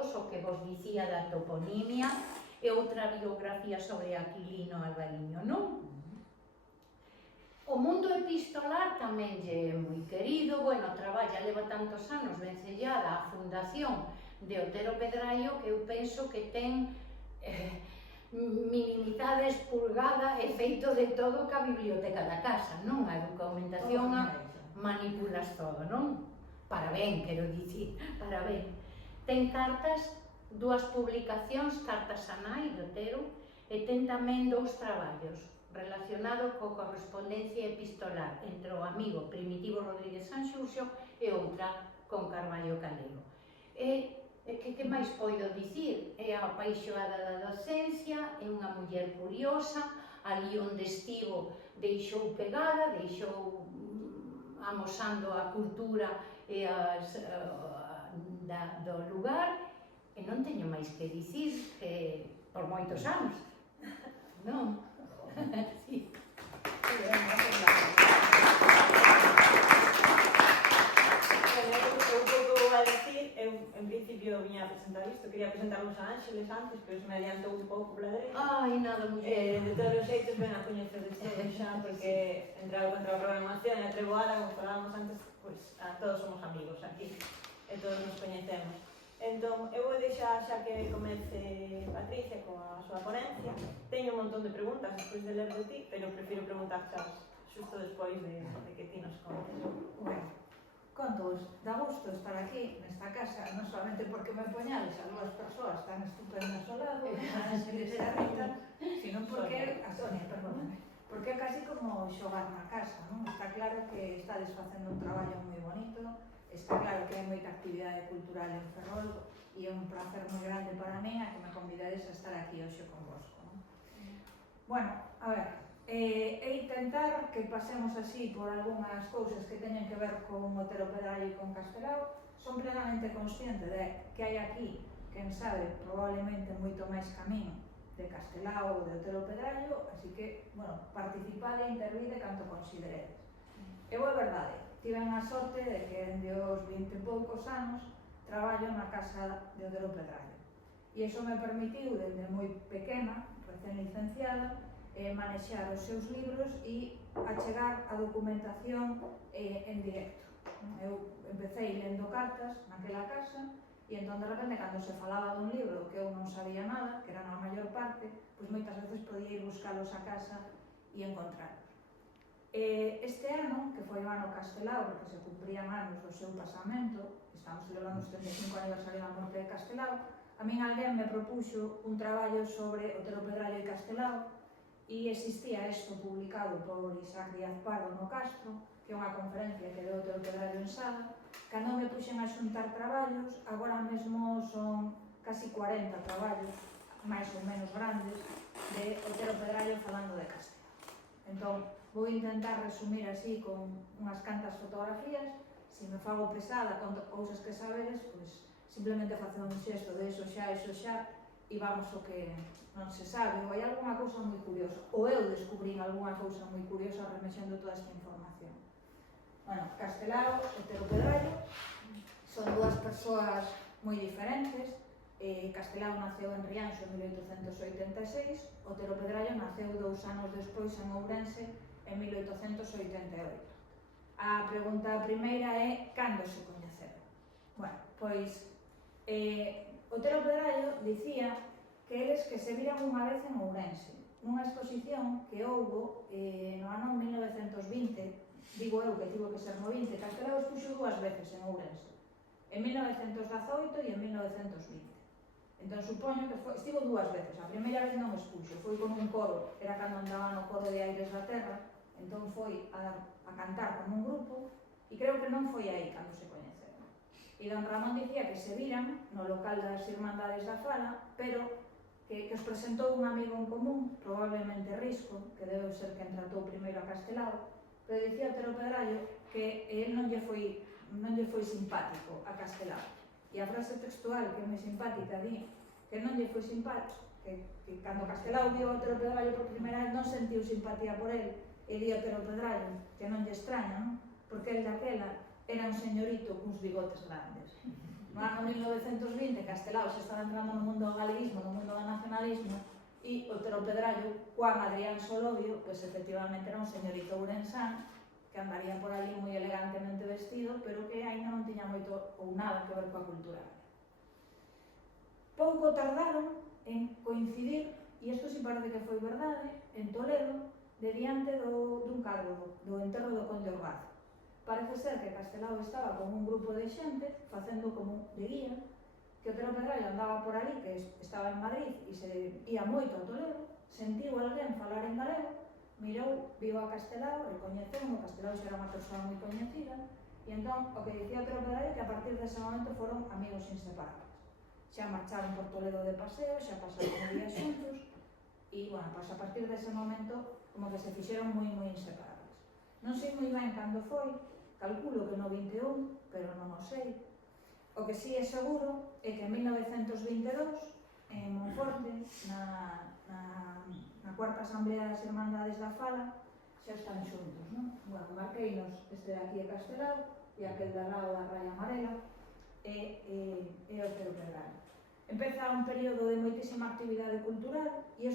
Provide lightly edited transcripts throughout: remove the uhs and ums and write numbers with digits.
todos o que vos dicía da toponimia e outra biografía sobre Aquilino Albariño, non? O mundo epistolar tamén lle é moi querido, bueno, leva tantos anos vencellada a fundación de Otero Pedraio que eu penso que ten minimizada, expurgada e feito de todo ca biblioteca da casa, non? A documentación manipulas todo, non? Parabén, quero dicir, parabén. Ten cartas, dúas publicacións, cartas a nai de Otero, e ten tamén dous traballos relacionado co correspondencia epistolar entre o amigo Primitivo Rodríguez Sanxurxo e outra con Carballo Calero. Que máis poido dicir? É apaixoada da docencia, é unha muller curiosa, ali onde estivo deixou pegada, deixou amosando a cultura e do lugar, e non teño máis que dicir que por moitos anos, non? Sí. Eu, en principio, viña a presentar isto, quería presentarvos a Ángeles antes, pero se me adiantou un pouco Bladrén. Ai, nada, muller. De todos os xeitos, ben a coñecedes todos xa, porque entrado contra a programación e a Treboada, como falábamos antes, pois a todos somos amigos aquí, e todos nos coñecemos. Entón, eu vou deixar xa que comece Patricia coa súa ponencia. Teño un montón de preguntas despois de ler de ti, pero prefiro preguntar xa xusto despois de que ti nos contes. Bueno, contos, dá gusto estar aquí nesta casa, non solamente porque me poñades a dúas persoas tan estupendas ao lado, a Ángeles e a Rita, sino porque, a Sonia, perdóname, porque é casi como xogar na casa, non? Está claro que estades facendo un traballo moi bonito, está claro que hai moita actividade cultural en Ferrol e é un placer moi grande para mí a que me convidades a estar aquí hoxe convosco, non? Bueno, a ver, e intentar que pasemos así por algunhas cousas que teñen que ver con Otero Pedraio e con Castelao. Son plenamente consciente de que hai aquí, quen sabe, probablemente moito máis camín de Castelao ou de Otero Pedraio, así que, bueno, participade e intervide canto consideredes. Eu é verdade, tiven a sorte de que dende os 20 e poucos anos traballo na casa de Otero Pedraio. E iso me permitiu, dende moi pequena, recén licenciada, manexar os seus libros e achegar a documentación en directo. Eu empecé lendo cartas naquela casa e entón de repente cando se falaba dun libro que eu non sabía nada, que era na maior parte, pois moitas veces podía ir buscalos a casa e encontralos. Este ano, que foi o ano Castelao, porque se cumprían anos do seu pasamento, estamos celebrando os 35 aniversario da morte de Castelao, a min alguén me propuxo un traballo sobre Otero Pedraio e Castelao, e existía isto publicado por Isaac Díaz Pardo no Castro, que é unha conferencia que deu Otero Pedraio en Sada. Cando me puxen a xuntar traballos, agora mesmo son casi 40 traballos, máis ou menos grandes, de Otero Pedraio falando de Castelao. Entón, vou intentar resumir así con unhas cantas fotografías. Se me fago pesada con cousas que saberes, pois simplemente facer un xesto de eso xa, e vamos o que non se sabe, ou hai algunha cousa moi curiosa, ou eu descubrín algunha cousa moi curiosa remexendo toda esta información. Bueno, Castelao e Otero Pedraio son dúas persoas moi diferentes. Castelao naceu en Rianxo en 1886, Otero Pedraio naceu 2 anos despois en Ourense en 1888. A pregunta primeira é cando se coñeceron. Bueno, pois Otero Pedraio dicía que eles que se viran unha vez en Ourense, nunha exposición que houbo no ano 1920, digo eu que tivo que ser no 20, Castelao expuxo 2 veces en Ourense, en 1918 e en 1920. Entón supoño que estivo 2 veces, a primeira vez non expuxo, foi con un coro, era cando andaba no coro de Aires da Terra, entón foi a cantar con un grupo, e creo que non foi aí cando se coñeceron. E don Ramón dicía que se viran no local das Irmandades da Fala, pero que os presentou un amigo en común, probablemente Risco, que debe ser quen tratou primeiro a Castelao, pero dicía Otero Pedraio que ele non lle foi simpático a Castelao. E a frase textual, que é moi simpática, di que non lle foi simpático, que cando Castelao viu a Otero Pedraio por primeira vez non sentiu simpatía por ele, e di Otero Pedraio que non lle extraña, non? Porque ele daquela era un señorito cuns bigotes grandes. No ano 1920, Castelao xa estaba entrando no mundo do galeguismo, no mundo do nacionalismo, e Otero Pedrallo, Juan Adrián Solovio, pois efectivamente era un señorito ourensán que andaría por ali moi elegantemente vestido, pero que ainda non tiña moito ou nada que ver coa cultura. Pouco tardaron en coincidir, e isto si parece que foi verdade, en Toledo, de diante dun cargo do enterro do conde Orgaz. Parece ser que Castelao estaba con un grupo de xente facendo como de guía, que Otero Pedrallo andaba por ali, que estaba en Madrid e se ia moito a Toledo, sentiu alguén falar en galego, mirou, viu a Castelao, recoñeceu, o Castelao xa era unha persoa moi coñecida, e entón o que dicía Otero Pedrallo que a partir dese momento foron amigos inseparables. Xa marcharon por Toledo de paseo, xa pasaron un día xuntos, e, bueno, pois a partir dese momento como que se fixeron moi inseparables. Non sei moi ben cando foi, calculo que no 21, pero non o sei. O que sí é seguro é que en 1922, en Monforte, na cuarta asamblea das Irmandades da Fala, xa están xuntos, non? Bueno, marqueinos este de aquí de Castelao e aquel de lado da raya amarela e Otero Pedrallo. Empeza un período de moitísima actividade cultural e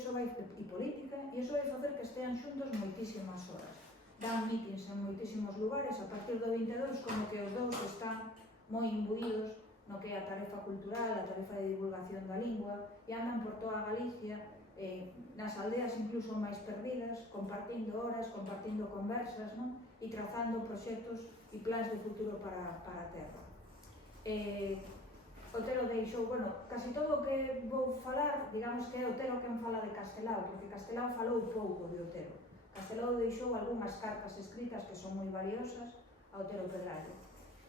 política, e iso vai facer que estean xuntos moitísimas horas. Dan mítins en moitísimos lugares, a partir do 22 como que os dous están moi imbuídos no que é a tarefa cultural, a tarefa de divulgación da lingua, e andan por toda Galicia, nas aldeas incluso máis perdidas, compartindo horas, compartindo conversas, non? E trazando proxectos e plans de futuro para a terra. Otero deixou, bueno, casi todo o que vou falar, digamos que é Otero quen fala de Castelao, porque Castelao falou pouco de Otero. Castelao deixou algunhas cartas escritas que son moi valiosas a Otero Pedrallo.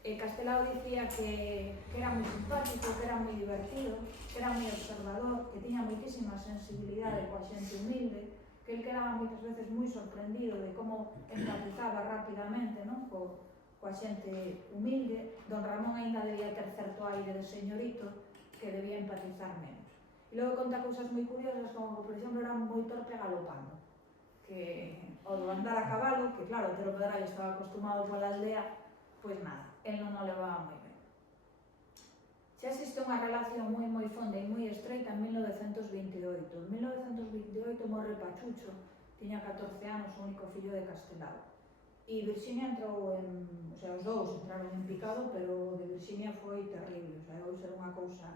Castelao dicía que era moi simpático, que era moi divertido, que era moi observador, que tiña moitísima sensibilidade coa xente humilde, que el quedaba moitas veces moi sorprendido de como empatizaba rapidamente, non? Coa xente humilde. Don Ramón aínda debía ter certo aire de señorito que debía empatizar menos. E logo conta cousas moi curiosas, como, por exemplo, era moi torpe galopando, que o do andar a cabalo, que claro, Otero Pedrallo estaba acostumado pola aldea, pois nada, el non o levaba moi ben. Xa existe unha relación moi fonda e moi estreita en 1928. En 1928 morre Pachucho, tiña 14 anos, o único fillo de Castelao. E Virxinia entrou en... O sea, os dous entraron en picado, pero o de Virxinia foi terrible. O sea, vai ser unha cousa...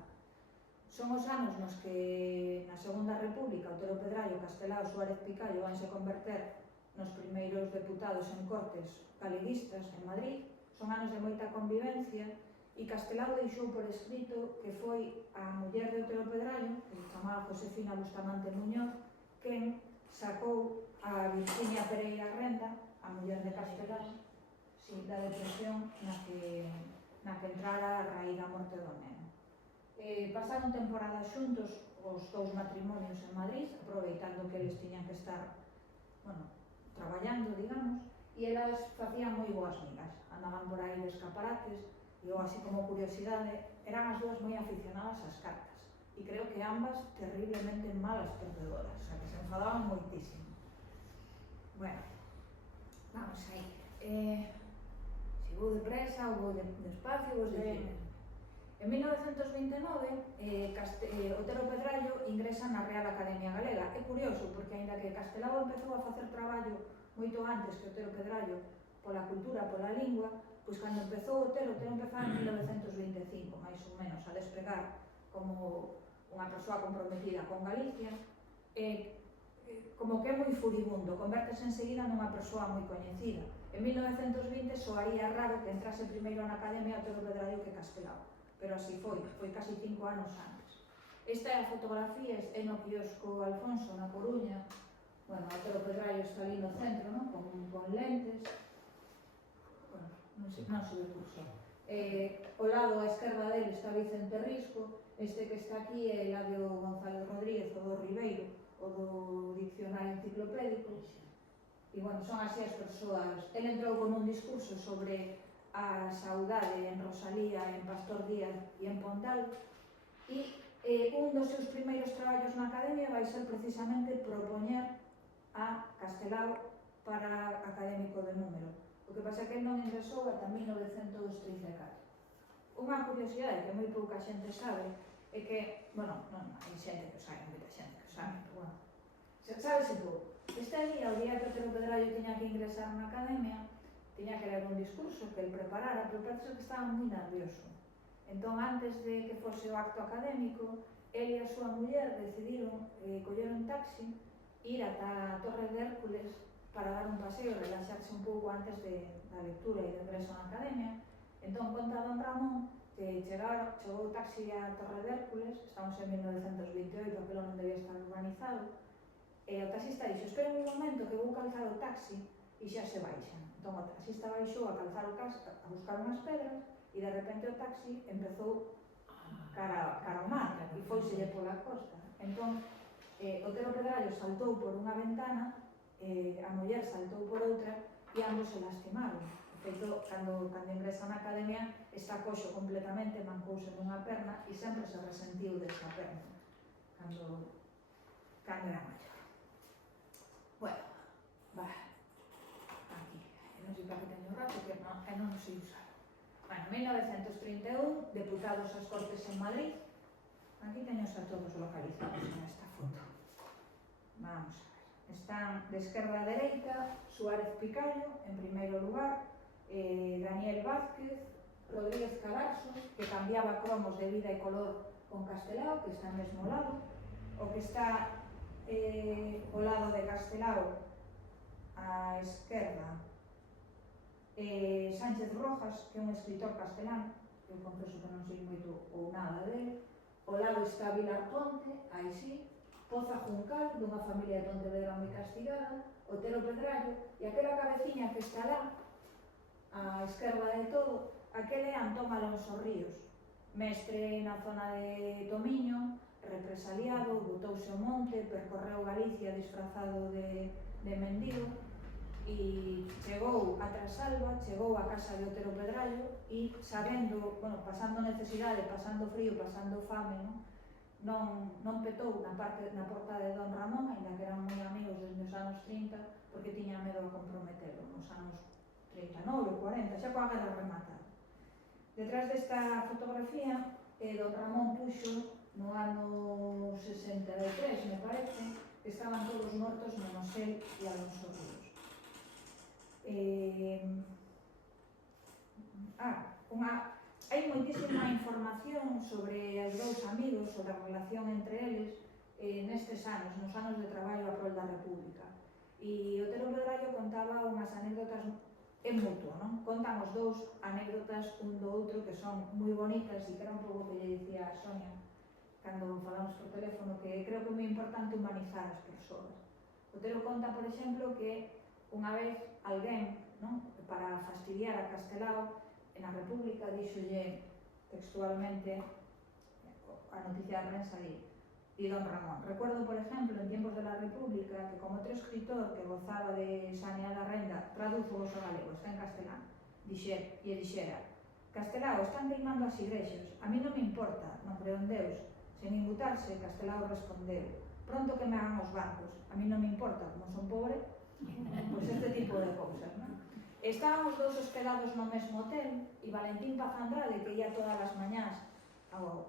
Son os anos nos que na Segunda República Otero Pedrallo, Castelao, Suárez Picallo vanse converter nos primeiros deputados en cortes galeguistas en Madrid. Son anos de moita convivencia e Castelao deixou por escrito que foi a muller de Otero Pedrallo, que se chamaba Josefina Bustamante Muñoz, quen sacou a Virxinia Pereira Renda, a muller de Castelao, da depresión na que entrara a raíz da morte do neno. Pasaron temporadas xuntos os dous matrimonios en Madrid, aproveitando que eles tiñan que estar, bueno, traballando, digamos, e elas facían moi boas migas, andaban por aí de escaparates, e eu, así como curiosidade, eran as dúas moi aficionadas ás cartas, e creo que ambas terriblemente malas perdedoras, o sea, que se enfadaban moitísimo. Bueno, vamos aí. Se vou depresa ou vou despacio, vos dicir. En 1929, Otero Pedrallo ingresa na Real Academia Galega. É curioso, porque aínda que Castelao empezou a facer traballo moito antes que Otero Pedrallo pola cultura, pola lingua, pois cando empezou Otero empezou en 1925, máis ou menos, a despegar como unha persoa comprometida con Galicia, como que é moi furibundo, convértese enseguida nunha persoa moi coñecida. En 1920 soaría raro que entrase primeiro na Academia Otero Pedrallo que Castelao, pero así foi casi 5 anos antes. Esta é a fotografía, é no quiosco Alfonso, na Coruña. Bueno, Otero Pedrallo está ali no centro, non? Con lentes. Bueno, non sei o curso. Ao lado, á esquerda dele, está Vicente Risco. Este que está aquí é Eladio González Rodríguez, o do Ribeiro, o do Diccionario Enciclopédico. E, bueno, son así as persoas. El entrou con un discurso sobre a saudade en Rosalía, en Pastor Díaz e en Pontal, e un dos seus primeiros traballos na Academia vai ser precisamente propoñer a Castelao para académico de número. O que pasa é que non ingresou ata 1934. Unha curiosidade que moi pouca xente sabe é que, bueno, non hai xente que o sabe, moita xente que o sabe, pero bueno, sabese pouco. Este día, o día que Otero Pedrallo tiña que ingresar na academia, tiña que ler un discurso que el preparara, pero parece que estaba moi nervioso. Entón, antes de que fose o acto académico, el e a súa muller decidiron coller un taxi, ir ata a Torre de Hércules para dar un paseo e relaxarse un pouco antes da lectura e do ingreso na academia. Entón, conta don Ramón que chegou o taxi a Torre de Hércules, estamos en 1928, aquilo non debía estar urbanizado, e o taxista dixo, espera un momento que vou calzar o taxi e xa se baixan. Entón, o taxista baixou a calzar o casco, a buscar unhas pedras, e de repente o taxi empezou cara ao mar e foiselle pola costa. Entón, Otero Pedrallo saltou por unha ventana, a muller saltou por outra e ambos se lastimaron. De feito, cando ingresa na academia está coxo completamente, mancouse nunha perna e sempre se resentiu desa perna cando era maior. Bueno, aquí, non sei para que teño rato, que non sei usar. Bueno, 1931, deputados ás Cortes en Madrid. Aquí teños a todos localizados en esta foto. Vamos a ver. Están de esquerda a dereita Suárez Picayo, en primeiro lugar, Daniel Vázquez, Rodríguez Cadarso, que cambiaba cromos de vida e color con Castelao, que está mesmo ao lado. O que está ao lado de Castelao, á esquerda, Sánchez Rojas, que é un escritor castelán, que eu confeso que non sei moito ou nada dele. Ao lado está Vilar Ponte, aí sí, Poza Juncal, dunha familia de Pontevedra moi castigada, Otero Pedrallo, e aquela cabeciña que está lá, á esquerda de todo, aquele é Antón Alonso Ríos, mestre na zona de Tomiño, represaliado, botouse ao monte, percorreu Galicia disfrazado de mendigo, e chegou a Trasalba, chegou a casa de Otero Pedrallo e sabendo, bueno, pasando necesidade, pasando frío, pasando fame, non petou na porta de don Ramón, ainda que eran moi amigos desde os anos 30, porque tiña medo a comprometelo nos anos 39 ou 40, xa coa guerra rematada. Detrás desta fotografía, don Ramón puxo no ano 63, me parece, que estaban todos mortos menos el e Alonso Ríos. Hai moitísima información sobre os dous amigos, sobre a relación entre eles nestes anos, nos anos de traballo a prol da República. E Otero Pedrallo contaba unhas anécdotas en mutuo, non? Contan os dous anécdotas un do outro que son moi bonitas e que era un pouco que lle dicía a Sonia cando falamos por teléfono, que creo que é moi importante humanizar as persoas. Otero conta, por exemplo, que unha vez alguén, non, para fastidiar a Castelao, na República díxolle textualmente a noticia da prensa di don Ramón. Recuerdo, por exemplo, en tiempos de la República, que como outro escritor que gozaba de saneada renda, traduzo ao galego, está en castelán, dixera: Castelao, están queimando as igrexas, a mí non me importa, non creo en Deus. Sen inmutarse, Castelao respondeu: pronto que me hagan os bancos, a mí non me importa, como son pobre, pois este tipo de cousas, non? Estábamos dous hospedados no mesmo hotel e Valentín Paz Andrade, que ia todas as mañás ao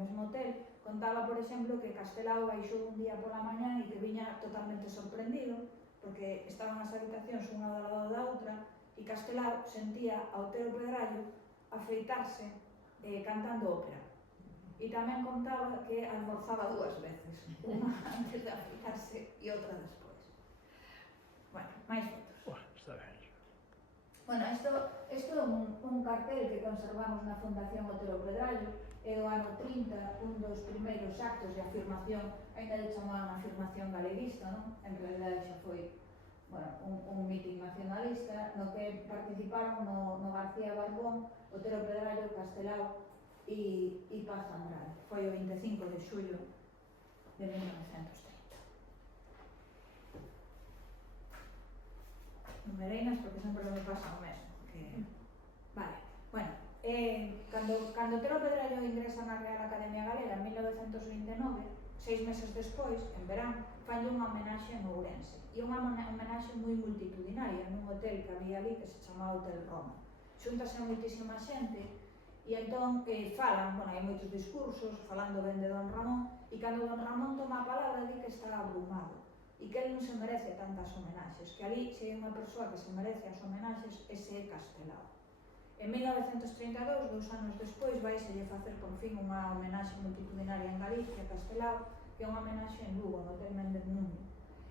mesmo hotel, contaba, por exemplo, que Castelao baixou un día pola mañá e que viña totalmente sorprendido porque estaban as habitacións unha ao lado da outra e Castelao sentía a Otero Pedrallo afeitarse cantando ópera. E tamén contaba que almorzaba dúas veces, unha antes de afeitarse e outra despois. Bueno, máis fotos. Está ben. Bueno, isto é un cartel que conservamos na Fundación Otero Pedrallo, é do ano 30, un dos primeiros actos de afirmación, ainda de chamaban afirmación galeguista, non? En realidade xa foi, bueno, un mitin nacionalista no que participaron no García Barbón, Otero Pedrallo, Castelao e Paz Andrade. Foi o 25 de xullo de 1930. Numereinas porque sempre me pasa o mesmo. Vale, bueno, cando Otero Pedrallo ingresa na Real Academia Galega en 1929, 6 meses despois, en verán, falle unha homenaxe en Ourense. E unha homenaxe moi multitudinaria nun hotel que había ali que se chamaba Hotel Roma. Xúntase moitísima xente E entón falan, bueno, hai moitos discursos falando ben de Don Ramón, e cando Don Ramón toma a palabra di que está abrumado e que ele non se merece tantas homenaxes, que ali se hai unha persoa que se merece as homenaxes, ese é Castelao. En 1932, 2 anos despois, vaiselle facer por fin unha homenaxe multitudinaria en Galicia a Castelao, que é unha homenaxe en Lugo, no Hotel Méndez Núñez.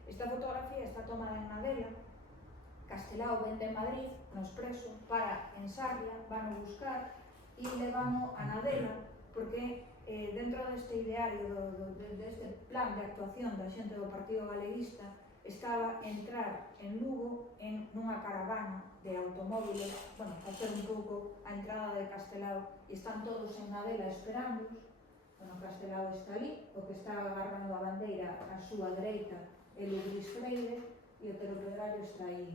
Esta fotografía está tomada en Nadela. Castelao ven de Madrid, no Expreso, para en Sarria, van a buscar e levamos a Nadela, porque dentro deste ideario, deste plan de actuación da xente do Partido Galeguista, estaba entrar en Lugo nunha caravana de automóviles, bueno, facer un pouco a entrada de Castelao, e están todos en Nadela esperándoos. Bueno, Castelao está ali, o que está agarrando a bandeira a súa dereita é Luis Freire, e o Otero Pedrallo está aí.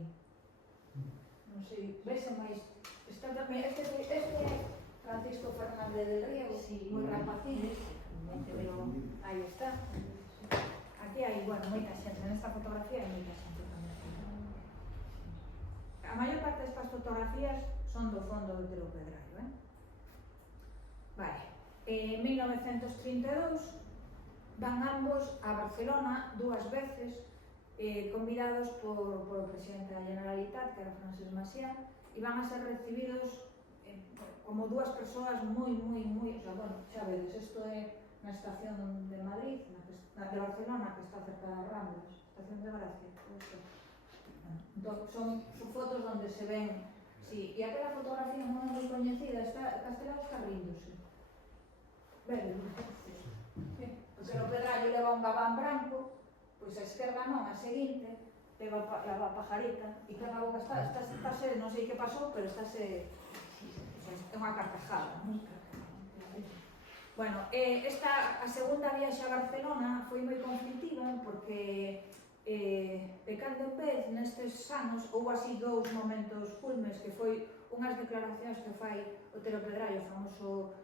Non sei, vese máis, está tamén, este é Francisco Fernández del Riego, moi rapacillo, pero aí está. Aquí hai, bueno, moita xente, nesta fotografía hai moita xente tamén. A maior parte destas fotografías son do fondo do Otero Pedrallo, Vale, en 1932 van ambos a Barcelona 2 veces, convidados por o presidente da Generalitat, que era Francesc Macià, e van a ser recibidos como 2 persoas moi, o sea, bueno, xa vedes, isto é na estación de Madrid, na de Barcelona, que está cerca das Ramblas, estación de Gracia, entón, son fotos onde se ven, sí, e aquela fotografía non é moi coñecida, Castelao está ríndose, ben, porque no Pedrallo leva un gabán branco, pois a esquerda non, a seguinte, leva a pajarita, e que na boca estáse, non sei que pasou, pero estáse, é unha carcajada, non? Bueno, a segunda viaxe a Barcelona foi moi conflitiva, porque de cando en vez, nestes anos, houve así 2 momentos culmes, que foi unhas declaracións que fai Otero Pedrallo, famoso,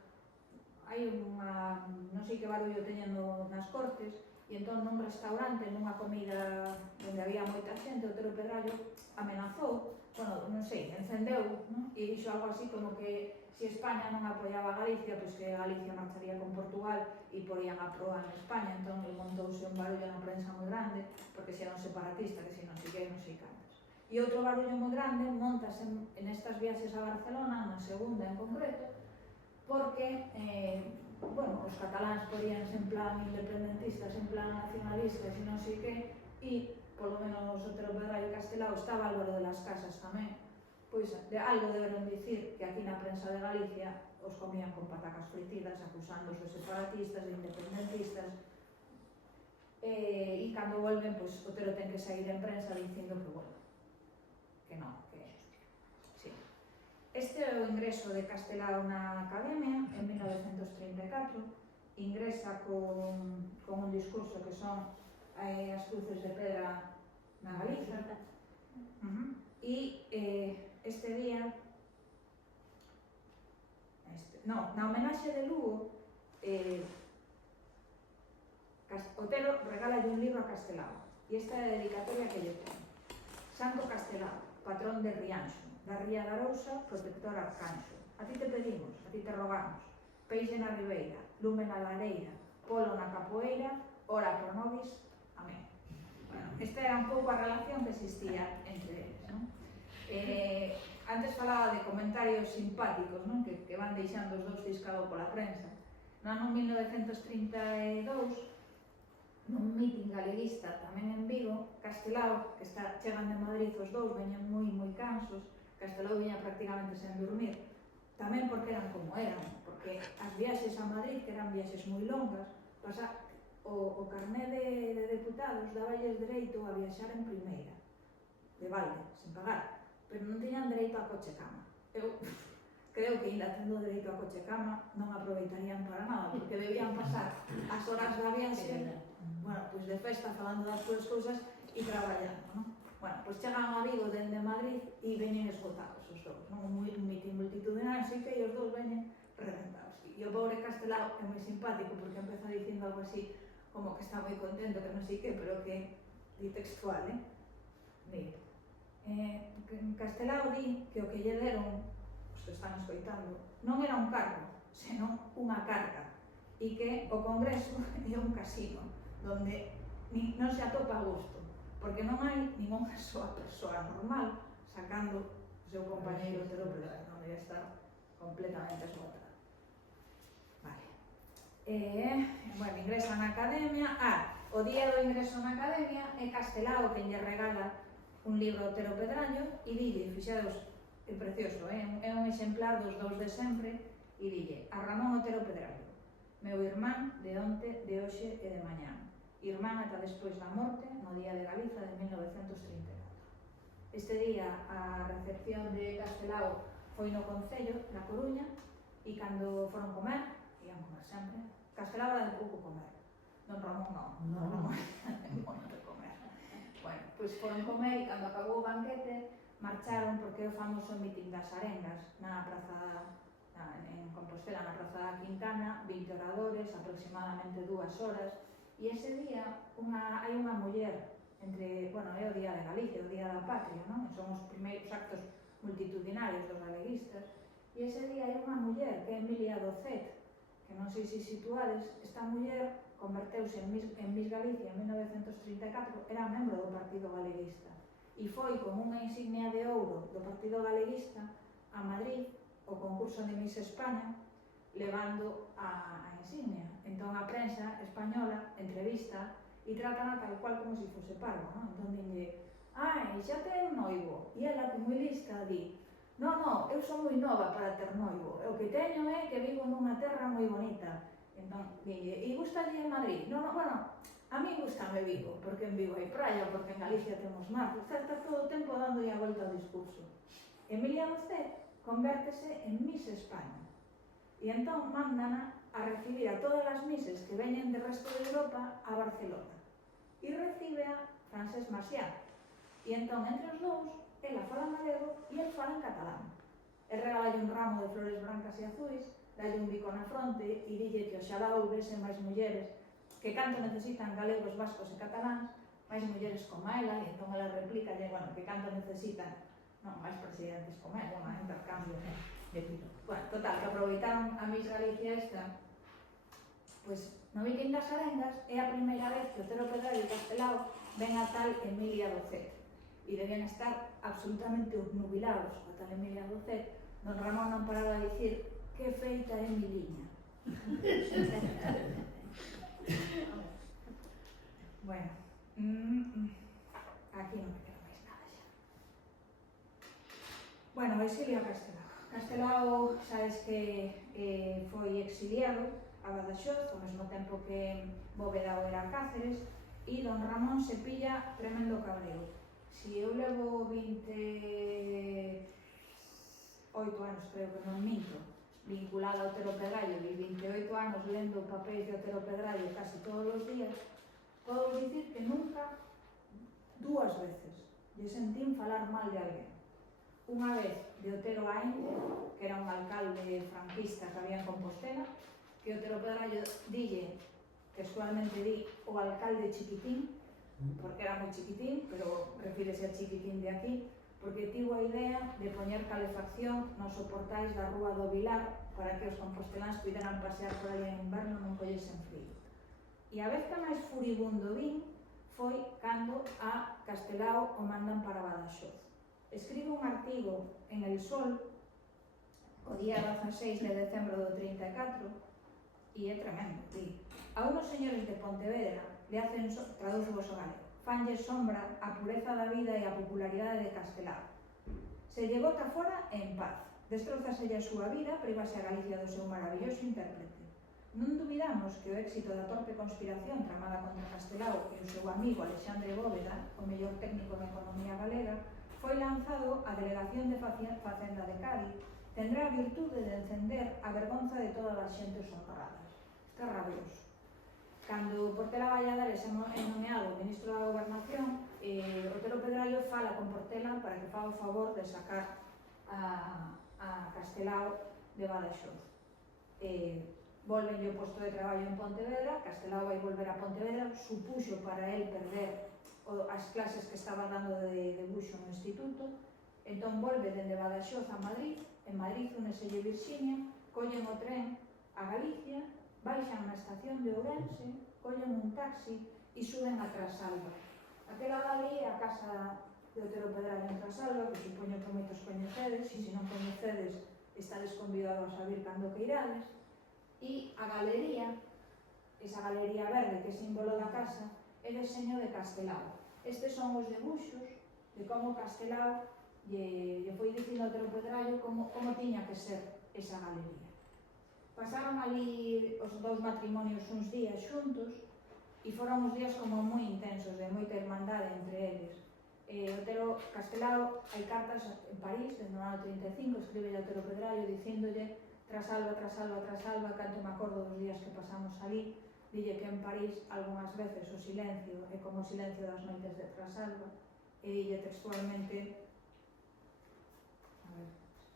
hai unha, non sei que barullo teñen nas Cortes, e entón nun restaurante, nunha comida onde había moita xente, Otero Pedrallo amenazou, bueno, non sei, encendeu, non? E dixo algo así como que se España non apoiaba a Galicia, pois que Galicia marcharía con Portugal e porían a proa en España, entón montouse un barullo na prensa moi grande, porque se era un separatista, que se non sei que, non sei cantas. E outro barullo moi grande montase en estas viaxes a Barcelona, na segunda en concreto, porque, bueno, os cataláns poríanse en plan independentistas, en plan nacionalistas e non sei que, e, polo menos, Otero Pedrallo e Castelao, estaba Álvaro de las Casas tamén, pois de algo deberon dicir que aquí na prensa de Galicia os comían con patacas fritidas, acusándoos de separatistas, de independentistas, e cando volven, pois Otero ten que sair en prensa dicindo que, bueno, que non, que sí. Este é o ingreso de Castelao na Academia en 1934, ingresa con un discurso que son as cruces de pedra na Galiza, e este día, na homenaxe de Lugo, Otero regalalle un libro a Castelao, e esta é a dedicatoria que lle ten. Santo Castelao, patrón de Rianxo, da Ría de Arousa, protector arcanxo. A ti te pedimos, a ti te rogamos, peixe na ribeira, lume na lareira, polo na capoeira, ora pro nobis, amén. Bueno, esta era un pouco a relación que existía entre eles, non? Antes falaba de comentarios simpáticos, non? Que van deixando os dous fiscados pola prensa. No ano 1932, nun mitin galeguista tamén en Vigo, Castelao, que chegan de Madrid os dous, veñen moi cansos, Castelao viña prácticamente sen dormir, tamén porque eran como eran, porque as viaxes a Madrid, que eran viaxes moi longas, o carné de deputados daballes dereito a viaxar en primeira, de balde, sen pagar, pero non tiñan dereito a coche-cama. Eu creo que ainda tendo dereito a coche-cama non aproveitarían para nada, porque debían pasar as horas da viaxe, bueno, pois de festa falando das súas cousas e traballando, non? Bueno, pois chegan a Vigo dende Madrid e veñen esgotados os dous, non? Un mitin multitudinario, así que os dous veñen reventados. E o pobre Castelao é moi simpático porque empeza dicindo algo así como que está moi contento, que non sei que, pero que di textual, Castelao di que o que lle deron os que están escoitando, non era un cargo, senón unha carga, e que o Congreso é un casino, donde non se atopa a gusto, porque non hai ninguna soa persoa normal sacando o seu compañeiro heteropedrario, non debe estar completamente esgotado. Vale. Bueno, ingresa na academia. O día do ingreso na academia é Castelao quen lle regala un libro ao Otero Pedrallo e dille, fixados, é precioso, é un exemplar dos dous de sempre, e dille a Ramón Otero Pedrallo: meu irmán de onte, de hoxe e de mañá, irmán ata despois da morte, no día de Galiza de 1934. Este día a recepción de Castelao foi no Concello da Coruña, e cando foron comer, ian comer sempre, Castelao era de pouco comer, Don Ramón non, Don Ramón de moito comer. Bueno, pois foron comer e cando acabou o banquete marcharon porque é o famoso mitin das arengas na praza en Compostela, na praza da Quintana, 20 oradores, aproximadamente 2 horas, e ese día hai unha muller entre, bueno, é o Día de Galicia, o Día da Patria, non? Son os primeiros actos multitudinarios dos galeguistas, e ese día hai unha muller que é Emilia Docet, que non sei se situades. Esta muller converteuse en Miss Galicia en 1934, era membro do Partido Galeguista e foi con unha insignia de ouro do Partido Galeguista a Madrid o concurso de Miss España, levando a insignia. Entón a prensa española entrevista e tratan tal cual como se fose parvo, non? Entón dinlle: xa ten noivo, e ela, que moi lista, di: no, eu son moi nova para ter noivo, o que teño é que vivo nunha terra moi bonita. Entón, dinlle: e gustalle en Madrid? No, bueno, a mí gustame Vigo, porque en Vigo hai praia, porque en Galicia temos mar. Está todo o tempo dando a volta ao discurso. Emilia Docet convértese en Miss España, e entón mándana a recibir a todas as misses que veñen do resto de Europa a Barcelona, e recibe a Francesc Macià, e entón entre os dous ela fala en galego e el fala en catalán. El regalalle un ramo de flores brancas e azuis, dalle un bico na fronte e dille que oxalá houvese máis mulleres que canto necesitan galegos, vascos e cataláns, máis mulleres como ela, e entón ela replícalle, bueno, que canto necesitan, non, máis presidentes como ela, un intercambio de tiro. Bueno, total, que aproveitaron a Miss Galicia esta, pois no mitin das arengas é a primeira vez que Otero Pedrallo e Castelao ven a tal Emilia Docet, e debían estar absolutamente obnubilados a tal Emilia Docet. Don Ramón non paraba de dicir: que feita é Emiliña. Bueno, aquí non me quero máis nada xa. Bueno, exilio a Castelao. Castelao, sabes que foi exiliado a Badaxoz ao mesmo tempo que Bóveda o era a Cáceres, e Don Ramón se pilla tremendo cabreo. Si eu levo 28 anos, creo que non minto, vinculada ao Otero Pedrallo, e 28 anos lendo papéis de Otero Pedrallo casi todos os días, podo dicir que nunca, 2 veces, lle sentín falar mal de alguén. Unha vez de Otero Aínde, que era un alcalde franquista que había en Compostela, que Otero Pedrallo dille, textualmente di, o alcalde chiquitín, porque era moi chiquitín, pero refírese a chiquitín de aquí, porque tivo a idea de poñer calefacción nos soportais da Rúa do Vilar para que os composteláns puderan pasear por aí en inverno non collesen frío. E a vez que máis furibundo vin foi cando a Castelao o mandan para Badaxoz. Escribe un artigo en El Sol o día 16 de decembro do 34 e é tremendo, di: a unos señores de Pontevedra le hacen, traduz vos o galego, fanlle sombra a pureza da vida e a popularidade de Castelao. Se lle bota fora en paz, destrozaselle a súa vida, privase a Galicia do seu maravilloso intérprete. Non dubidamos que o éxito da torpe conspiración tramada contra Castelao e o seu amigo Alexandre Bóveda, o mellor técnico en economía galega, foi lanzado á Delegación de Facenda de Cádiz, tendrá a virtude de encender a vergonza de todas as xentes honradas. Isto é rabioso. Cando Portela Valladares é nomeado ministro da Gobernación, Otero Pedrallo fala con Portela para que faga o favor de sacar a Castelao de Badaxoz. Volven o posto de traballo en Pontevedra, Castelao vai volver a Pontevedra, supuxo para el perder as clases que estaba dando de debuxo no instituto, Entón volve dende Badaxoz a Madrid, en Madrid úneselle Virxinia, collen o tren a Galicia, baixan na estación de Ourense, collen un taxi e suben a Trasalba. Aquela vale é a casa de Otero Pedrallo en Trasalba, que supoño que moitos coñecedes, e se non coñecedes, estades convidados a vir cando que irades. E a galería, esa galería verde que é símbolo da casa, é deseño de Castelao. Estes son os debuxos de como Castelao lle foi dicindo a Otero Pedrallo como tiña que ser esa galería. Pasaron ali os dous matrimonios uns días xuntos e foron uns días como moi intensos, de moita irmandade entre eles. Otero Castelao, hai cartas en París, no ano 35, escribe a Otero Pedrallo dicíndolle Trasalba, Trasalba, Trasalba, canto me acordo dos días que pasamos ali, dille que en París algunhas veces o silencio é como o silencio das noites de Trasalba, e dille textualmente, a ver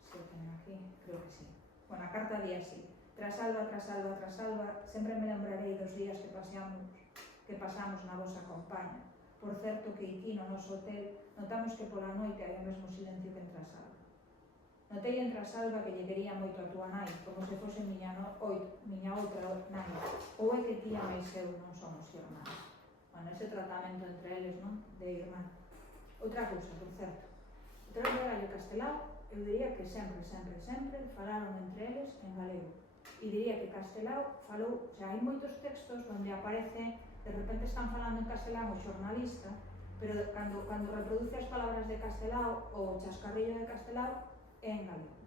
se o teño aquí, creo que sí. Bueno, a carta di así: Trasalba, Trasalba, Trasalba, sempre me lembrarei dos días que pasamos na vosa compaña. Por certo que aquí no noso hotel notamos que pola noite hai o mesmo silencio que en Trasalba. Notei en Trasalba que lle quería moito a túa nai, como se fose miña outra nai, ou é que ti máis eu non somos irmáns. Bueno, ese tratamento entre eles, non? De irmán. Outra cousa, por certo, Otero Pedrallo e Castelao, eu diría que sempre falaron entre eles en galego. E diría que Castelao falou, hai moitos textos onde aparece, de repente están falando en castelán o xornalista, pero cando reproduce as palabras de Castelao, o chascarrillo de Castelao, é en galego.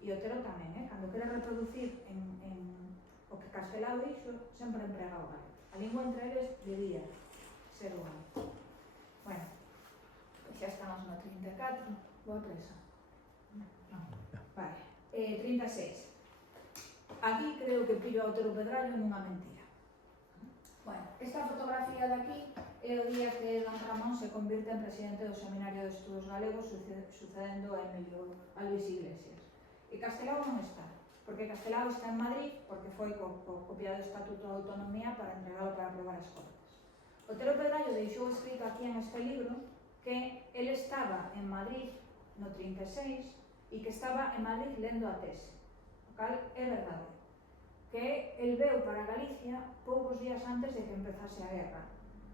E Otero tamén, cando quere reproducir o que Castelao dixo, sempre emprega o galego. A lingua entre eles debía ser o galego. Bueno, xa estamos no 34, boa presa. Vale, 36. Aquí creo que pillo a Otero Pedrallo nunha mentira. Bueno, esta fotografía de aquí é o día que Don Ramón se convirte en presidente do Seminario de Estudos Galegos, sucedendo a Emilio Alves Iglesias. E Castelao non está, porque Castelao está en Madrid, porque foi copiado o Estatuto de Autonomía para entregalo para aprobar as Cortes. Otero Pedrallo deixou escrito aquí en este libro que ele estaba en Madrid no 36 e que estaba en Madrid lendo a tese, o cal é verdade, que el veu para Galicia poucos días antes de que empezase a guerra,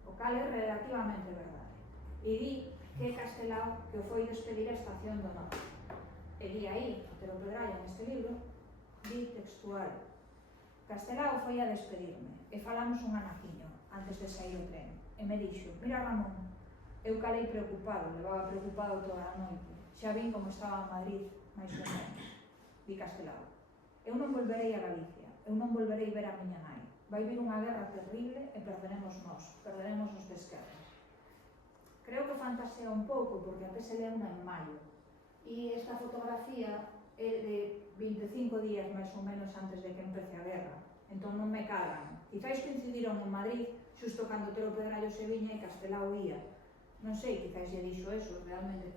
o cal é relativamente verdade. E di que Castelao que o foi despedir a Estación do Norte. E di aí, Otero Pedrallo neste libro, di textual: Castelao foi a despedirme e falamos un anaquiño antes de sair o tren e me dixo: mira Ramón, eu calei preocupado, levaba preocupado toda a noite, xa vin como estaba en Madrid, máis ou menos. Di Castelao: eu non volverei a Galicia, eu non volverei ver a miña nai. Vai vir unha guerra terrible e perderemos nós, perderemos os de esquerdas. Creo que fantasea un pouco, porque a se leu en maio. E esta fotografía é de 25 días máis ou menos antes de que empece a guerra. Entón non me cagan. Quizais coincidiron en Madrid, xusto cando Otero Pedrallo se viña e Castelao ía. Non sei, quizais lle dixo eso, realmente.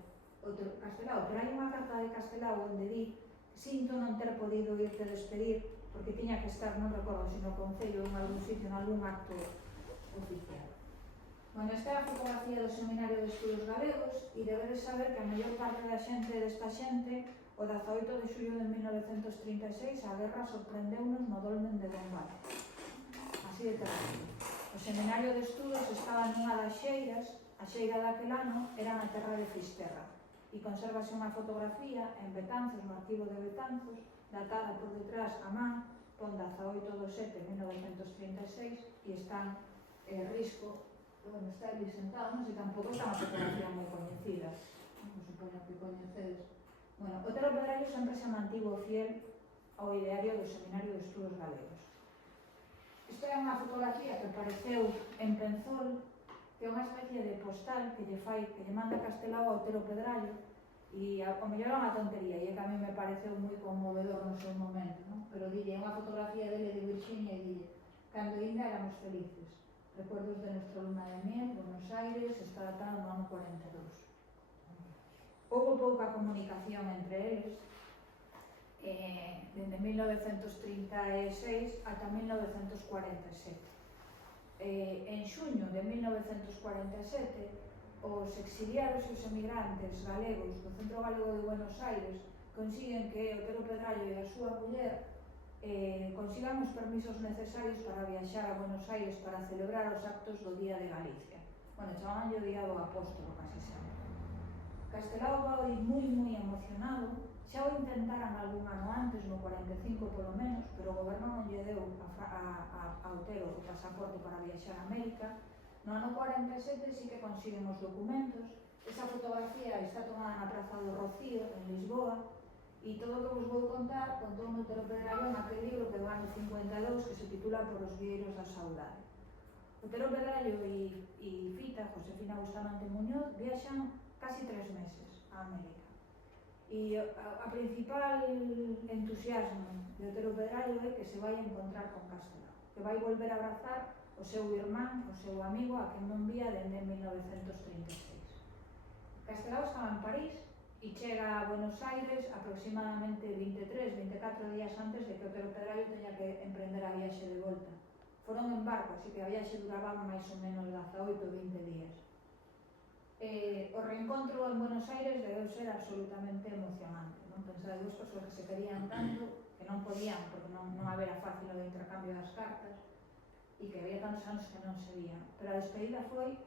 Castelao, pero hai unha carta de Castelao onde di: sinto non ter podido irte despedir porque tiña que estar, non recordo, se no Concello en algún sitio, en algún acto oficial. Bueno, esta é a fotografía do Seminario de Estudos Galegos e debedes saber que a mellor parte da xente desta xente, o 18 de xullo de 1936, a guerra sorprendeunos no dolmen de Bombay. Así de terrible. O Seminario de Estudos estaba nunha das xeiras, a xeira daquel ano era na terra de Fisterra, e consérvase unha fotografía en Betanzos, no arquivo de Betanzos, datada por detrás a man, pon 18 de 7 de 1936, e están Risco, bueno, está ali sentado, non sei, tampouco está unha fotografía moi coñecida, non supoño que coñecedes. Bueno, Otero Pedrallo sempre se mantivo fiel ao ideario do Seminario de Estudos Galegos. Esta é unha fotografía que apareceu en Penzol, que é unha especie de postal que lle manda Castelao a Otero Pedrallo, e ao mellor é unha tontería, e que a mí me pareceu moi conmovedor no seu momento, non? Pero dille, é unha fotografía dele de Virxinia e dille: cando ainda éramos felices, recuerdos de nuestra luna de miel, Buenos Aires, está datado no ano 42. Houve pouca comunicación entre eles, dende 1936 ata 1947. En xuño de 1947, os exiliados e os emigrantes galegos do Centro Galego de Buenos Aires consiguen que Otero Pedrallo e a súa muller consigan os permisos necesarios para viaxar a Buenos Aires para celebrar os actos do Día de Galicia. Bueno, chamaban o Día do Apóstolo, casi sempre. Castelao vai moi emocionado. Xa o intentaran algún ano antes, no 45 polo menos, pero o goberno non lle deu a Otero o pasaporte para viaxar a América. No ano 47 sí que consiguen os documentos. Esa fotografía está tomada na Praza do Rocío, en Lisboa, e todo o que vos vou contar contou Otero Pedrallo naquele libro que do ano 52 que se titula Por os vieiros da saudade. Otero Pedrallo e Fita, Josefina Bustamante Muñoz, viaxan casi 3 meses a América. E a principal entusiasmo de Otero Pedrallo é que se vai encontrar con Castelao, que vai volver a abrazar o seu irmán, o seu amigo, a quen non vía dende 1936. Castelao estaba en París e chega a Buenos Aires aproximadamente 23-24 días antes de que Otero Pedrallo teña que emprender a viaxe de volta. Foron en barco, así que a viaxe duraba máis ou menos 18-20 días. O reencontro en Buenos Aires debeu ser absolutamente emocionante, non? Pensar de duas persoas que se querían tanto, que non podían, porque non habera fácil o intercambio das cartas, e que había tantos anos que non se vían. Pero a despedida foi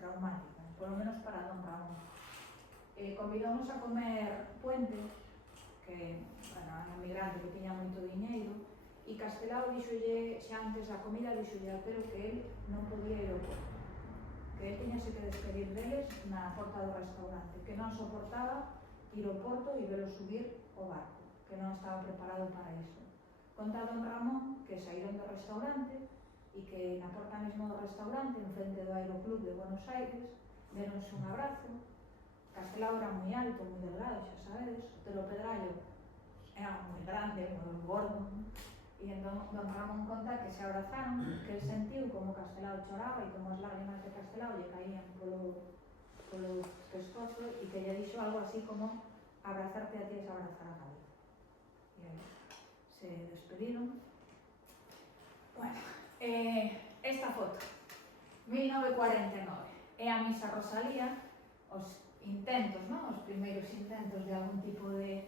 traumática, polo menos para don Ramón. Convidamos a comer puente, que, bueno, era un emigrante que tiña moito diñeiro, e Castelao dixolle, xa antes da comida, dixolle a Otero que él non podía ir ao porto, que él tiñase que despedir deles na porta do restaurante, que non soportaba ir ao porto e velo subir ao barco, que non estaba preparado para iso. Conta don Ramón que saíron do restaurante e que na porta mesmo do restaurante, en frente do Aeroclub de Buenos Aires, deronse un abrazo. Castelao era moi alto, moi delgado, xa sabedes. Otero Pedrallo era moi grande, moi gordo. E entón don Ramón conta que se abrazaron, que el sentiu como Castelao choraba e como as lágrimas de Castelao lle caían polo pescozo e que lle dixo algo así como abrazarte a ti es abrazar a Galicia. E aí se despediron. Bueno, esta foto, 1949, é a Misa Rosalía, os intentos, non? Os primeiros intentos de algún tipo de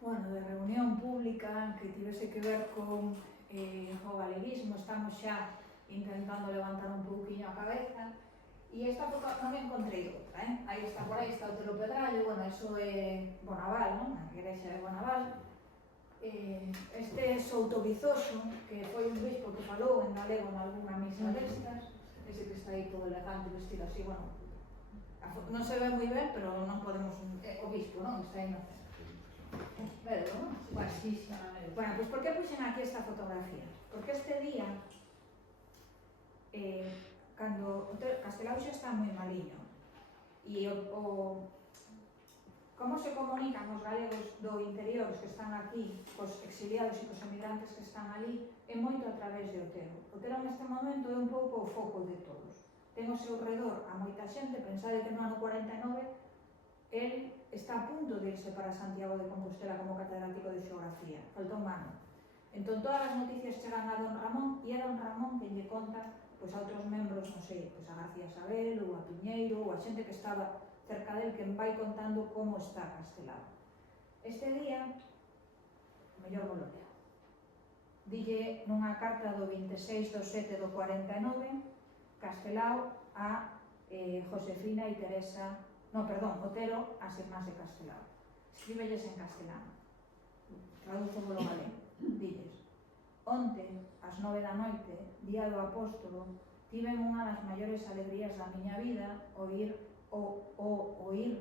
reunión pública que tivese que ver con o galeguismo. Estamos xa intentando levantar un pouquiño a cabeza e esta foto non me encontrei outra, aí está, por aí está Otero Pedrallo, bueno, eso é Bonaval, non? A igrexa de Bonaval. Este Souto Vizoso, que foi un bispo que falou en galego en algunha misa destas, ese que está aí todo elegante, vestido así, bueno, non se ve moi ben, pero non podemos, o bispo, non? Está aí no centro. Pedro, non? Bueno, sí, bueno, pois por que puxen aquí esta fotografía? Porque este día, cando Castelao xa está moi maliño, e como se comunican os galegos do interior, os que están aquí, cos exiliados e cos emigrantes que están ali, é moito a través de Otero. Otero neste momento é un pouco o foco de todos. Ten ao seu redor a moita xente. Pensade que no ano 49 el está a punto de irse para Santiago de Compostela como catedrático de xeografía. Falta un ano. Entón todas as noticias chegan a don Ramón e é don Ramón que lle conta pois, a outros membros, non sei, pois a García Sabel ou a Piñeiro ou a xente que estaba cerca del, que vai contando como está Castelao. Este día, mellor vos lo leo. Dille nunha carta do 26/7/49, Castelao a Josefina e Teresa, Otero ás irmás de Castelao. Escríbelles en castelano. Traduzo polo galego. Dilles: onte, ás 9 da noite, día do Apóstolo, tiven unha das maiores alegrías da miña vida oír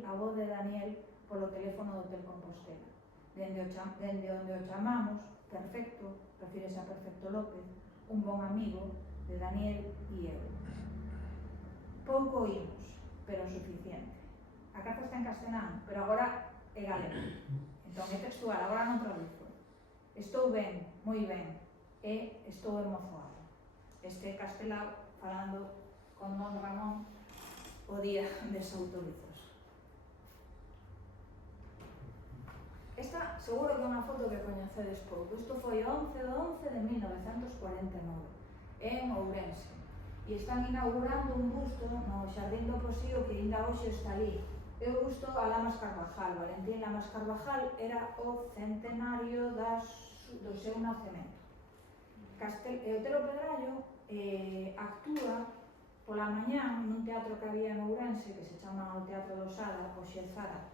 a voz de Daniel polo teléfono do Hotel Compostela. Dende onde o chamamos, Perfecto, refírese a Perfecto López, un bon amigo de Daniel e eu. Pouco oímos, pero suficiente. A carta está en castelán, pero agora é galego. Entón é textual, agora non traduzo. Estou ben, moi ben, e estou emozoado. Este Castelao falando con don Ramón o día de Souto Vizoso. Esta seguro que é unha foto que coñecedes pouco. Isto foi 11/11/1949 en Ourense. e están inaugurando un busto no Xardín do Posío que ainda hoxe está ali. É o busto a Lamas Carvajal. Valentín Lamas Carvajal era o centenario do seu nacemento. Otero Pedrallo actúa pola mañán nun teatro que había en Ourense que se chama o Teatro do Sada, o Xezara,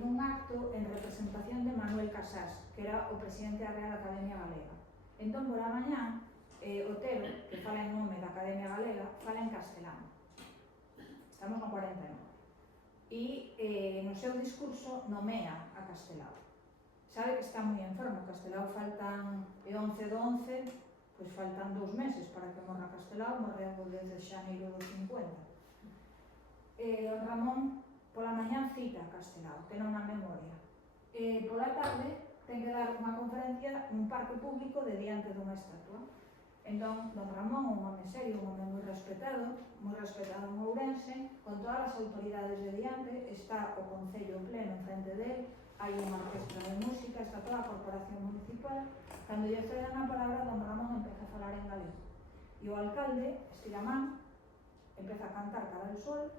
nun acto en representación de Manuel Casás, que era o presidente da Real Academia Galega. Entón, pola mañán, Otero, que fala en nome da Academia Galega, fala en castelán. Estamos no 49. E no seu discurso nomea a Castelao. Sabe que está moi enfermo. Castelao faltan 11 do 11, pois faltan 2 meses para que morra Castelao, morreu o 10 de xaneiro do 50. O Ramón pola mañán cita a Castelao, que non na memoria. Pola tarde ten que dar unha conferencia nun parque público de diante dunha estatua. Entón, don Ramón, un home serio, un home moi respetado en Ourense, con todas as autoridades de diante, está o Concello pleno en frente dele, hai unha orquestra de música, está toda a corporación municipal. Cando lle cedan a palabra, don Ramón empeza a falar en galego. E o alcalde estira a man, empeza a cantar Cara al Sol,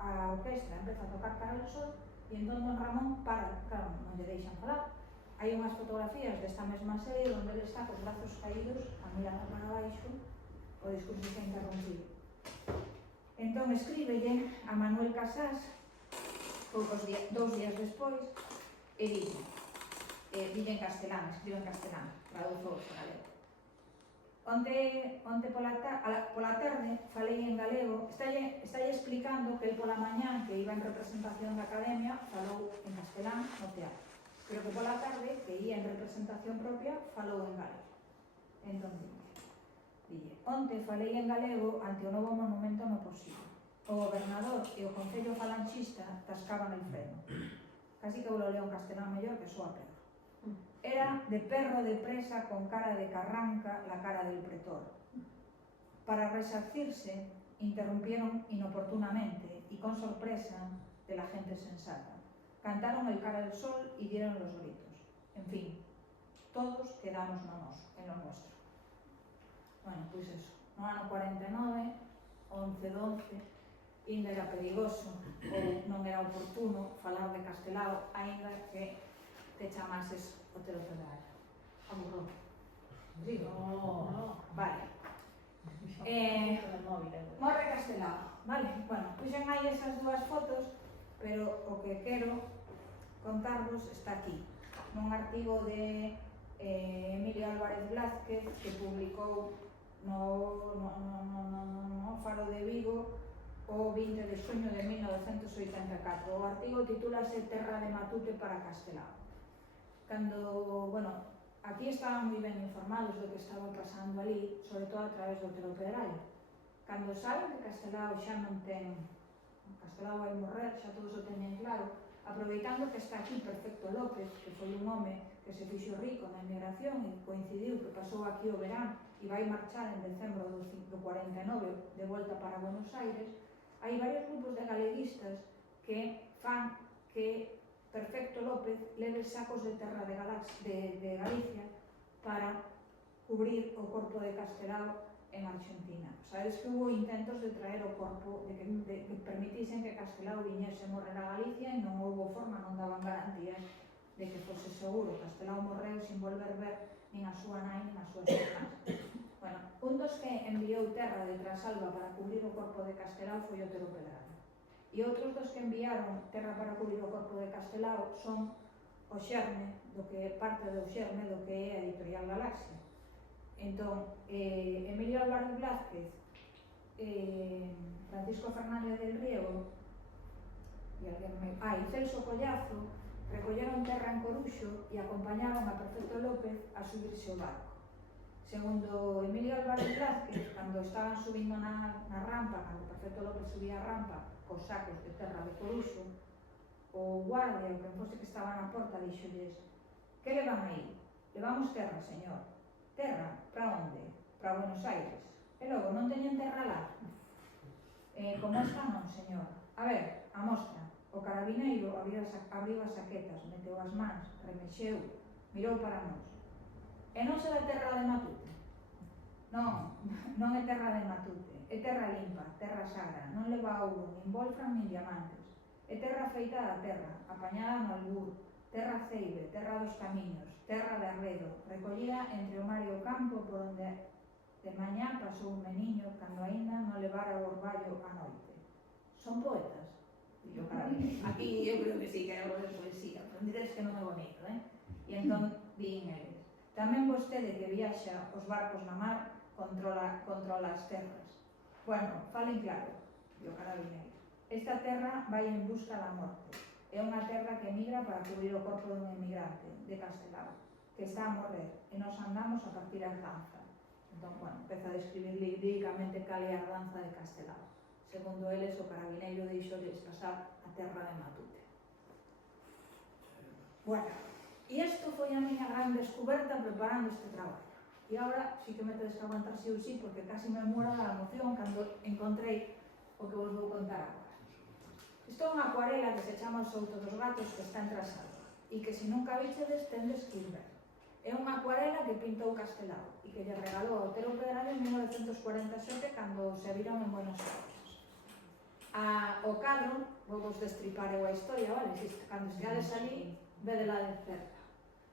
a orquestra empeza a tocar Cara al Sol, e entón don Ramón para, claro, non lle deixan falar. Hai unhas fotografías desta mesma serie onde ele está cos brazos caídos, a mirada para baixo, o discurso está interrompido. Entón escríbelle a Manuel Casás, 2 días despois, e dille en castelán, escribe en castelán, traduzo en galego. Onte pola tarde falei en galego, estalle explicando que el pola mañán, que iba en representación da Academia, falou en castelán no teatro, pero que pola tarde, que ia en representación propia, falou en galego. Entón, dille, onte falei en galego ante o novo monumento no Posío. O gobernador e o Concello Falanxista tascaban el freno. Casi que eu lo leo en castelán mellor que soa Pedro. Era de perro de presa con cara de carranca la cara del pretor. Para resarcirse, interrumpieron inoportunamente y con sorpresa de la gente sensata. Cantaron el Cara al Sol y dieron los gritos. En fin, todos quedamos no noso, en lo nuestro. Bueno, pois eso, no ano 49, 11 do 11, ainda era perigoso ou non era oportuno falar de Castelao, aínda que te chamases Otero Pedrallo. Aburrou. Digo? No. Vale. Morre Castelao, vale? Bueno, puxen aí esas dúas fotos, pero o que quero contarvos está aquí, nun artigo de Emilio Álvarez Blázquez que publicou no Faro de Vigo o 20 de xuño de 1984. O artigo titúlase Terra de Matute para Castelao. Cando, bueno, aquí estaban moi ben informados do que estaba pasando ali, sobre todo a través do Otero Pedrallo. Cando saben que Castelao xa non ten, Castelao vai morrer, xa todos o teñen claro, aproveitando que está aquí Perfecto López, que foi un home que se fixo rico na emigración e coincidiu que pasou aquí o verán e vai marchar en decembro do 49 de volta para Buenos Aires, hai varios grupos de galeguistas que fan que Perfecto López leve sacos de terra de Galicia para cubrir o corpo de Castelao en Argentina. Sabes que hubo intentos de traer o corpo, de que permitisen que Castelao viñese morrer a Galicia e non houve forma, non daban garantías de que fose seguro. Castelao morreu sin volver ver nin a súa nai nin a súa irmás. Bueno, un dos que enviou terra de Trasalba para cubrir o corpo de Castelao foi Otero Pedrallo. E outros dos que enviaron terra para cubrir o corpo de Castelao son o xerme, parte do xerme do que é a Editorial Galaxia. Entón, Emilio Álvarez Blázquez, Francisco Fernández del Riego e Celso Collazo recolleron terra en Coruxo e acompañaron a Perfecto López a subirse ao barco. Segundo Emilio Álvarez Blázquez, cando estaban subindo na rampa, cando Perfecto López subía a rampa cos sacos de terra de Coruxo, o guardia, o que fose que estaba na porta, dixolles: que levan aí? Levamos terra, señor. Terra? Para onde? Para Buenos Aires. E logo, non teñen terra lá? Como esta non, señor. A ver, a mostra. O carabineiro abriu as saquetas, meteu as mans, remexeu, mirou para nós. E non será terra de Matute? Non é terra de Matute, é terra limpa, terra sagra, non leva ouro, nin wolfram, nin diamantes. É terra feita da terra, apañada no albur, terra ceibe, terra dos camiños, terra de arredo, recollida entre o mar e o campo por onde de mañá pasou un meniño cando aínda non levara o orballo a noite. Son poetas? Yo, caralho, aquí eu creo que sí que hai algo de poesía, pero diréis que non é bonito, E entón, din eles, tamén vostede que viaxa os barcos na mar controla as terras. Bueno, falen claro, yo, carabinero. Esta terra vai en busca da morte. É unha terra que emigra para cubrir o corpo dun emigrante, de Castelao, que está a morrer, e nos andamos a partir a danza. Entón, bueno, empeza a describir líricamente cal é a danza de Castelao. Segundo eles, o carabineiro deixoles pasar a terra de Matute. Bueno, e isto foi a miña gran descoberta preparando este traballo. E agora sí que me tedes que aguantar sí ou sí, porque casi me muero da emoción cando encontrei o que vos vou contar agora. Isto é unha acuarela que se chama O Souto dos Gatos, que está en Trasalba, e que se nunca vichedes tendes que ir ver. É unha acuarela que pintou Castelao e que lle regalou a Otero Pedrallo en 1947 cando se viron en Buenos Aires. O cadro, vou vos destripar eu a historia, vale? Cando esteades ali, vedela de cerca.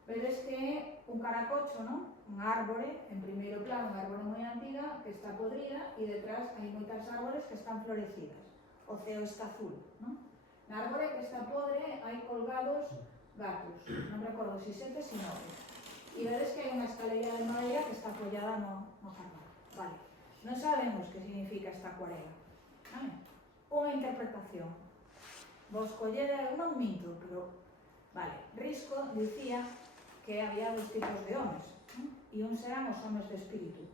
Vedes que é un caracocho, non? Un árbore, en primeiro plano, unha árbore moi antiga, que está podrida, e detrás hai moitas árbores que están florecidas. O ceo está azul, non? Na árbore que está podre hai colgados gatos, non recordo si 7, si 9. E vedes que hai unha escalera de madeira que está apoiada no jardín. Vale. Non sabemos que significa esta acuarela. Vale? Unha interpretación. Vos collede, non minto, pero... Vale, Risco dicía que había dos tipos de homes, non? E uns eran os homes de espírito.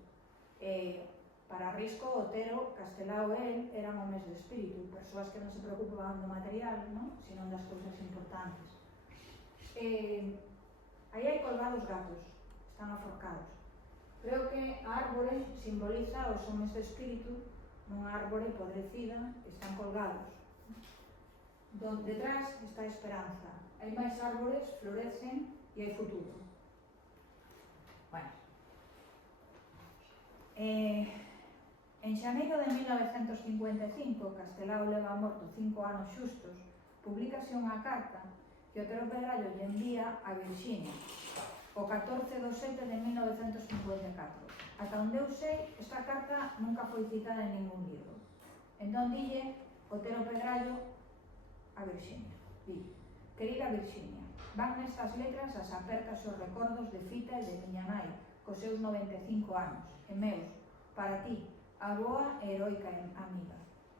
Para Risco, Otero, Castelao e el eran homes de espírito, persoas que non se preocupaban do material, non? Sino das cousas importantes. Aí hai colgados gatos, están aforcados. Creo que a árbore simboliza os homes de espírito nunha árbore podrecida, están colgados. Detrás está a esperanza. Hai máis árbores, florecen e hai futuro. Bueno. En xaneiro de 1955, Castelao leva morto 5 anos xustos, publícase unha carta que Otero Pedrallo lle envía a Virxinia o 14 de 7 de 1954. Ata onde eu sei, esta carta nunca foi citada en ningún libro. Entón dille Otero Pedrallo a Virxinia. Di: querida Virxinia, van nestas letras as apertas os recordos de Fita e de miña nai, cos seus 95 anos, e meus, para ti, a boa e heroica amiga.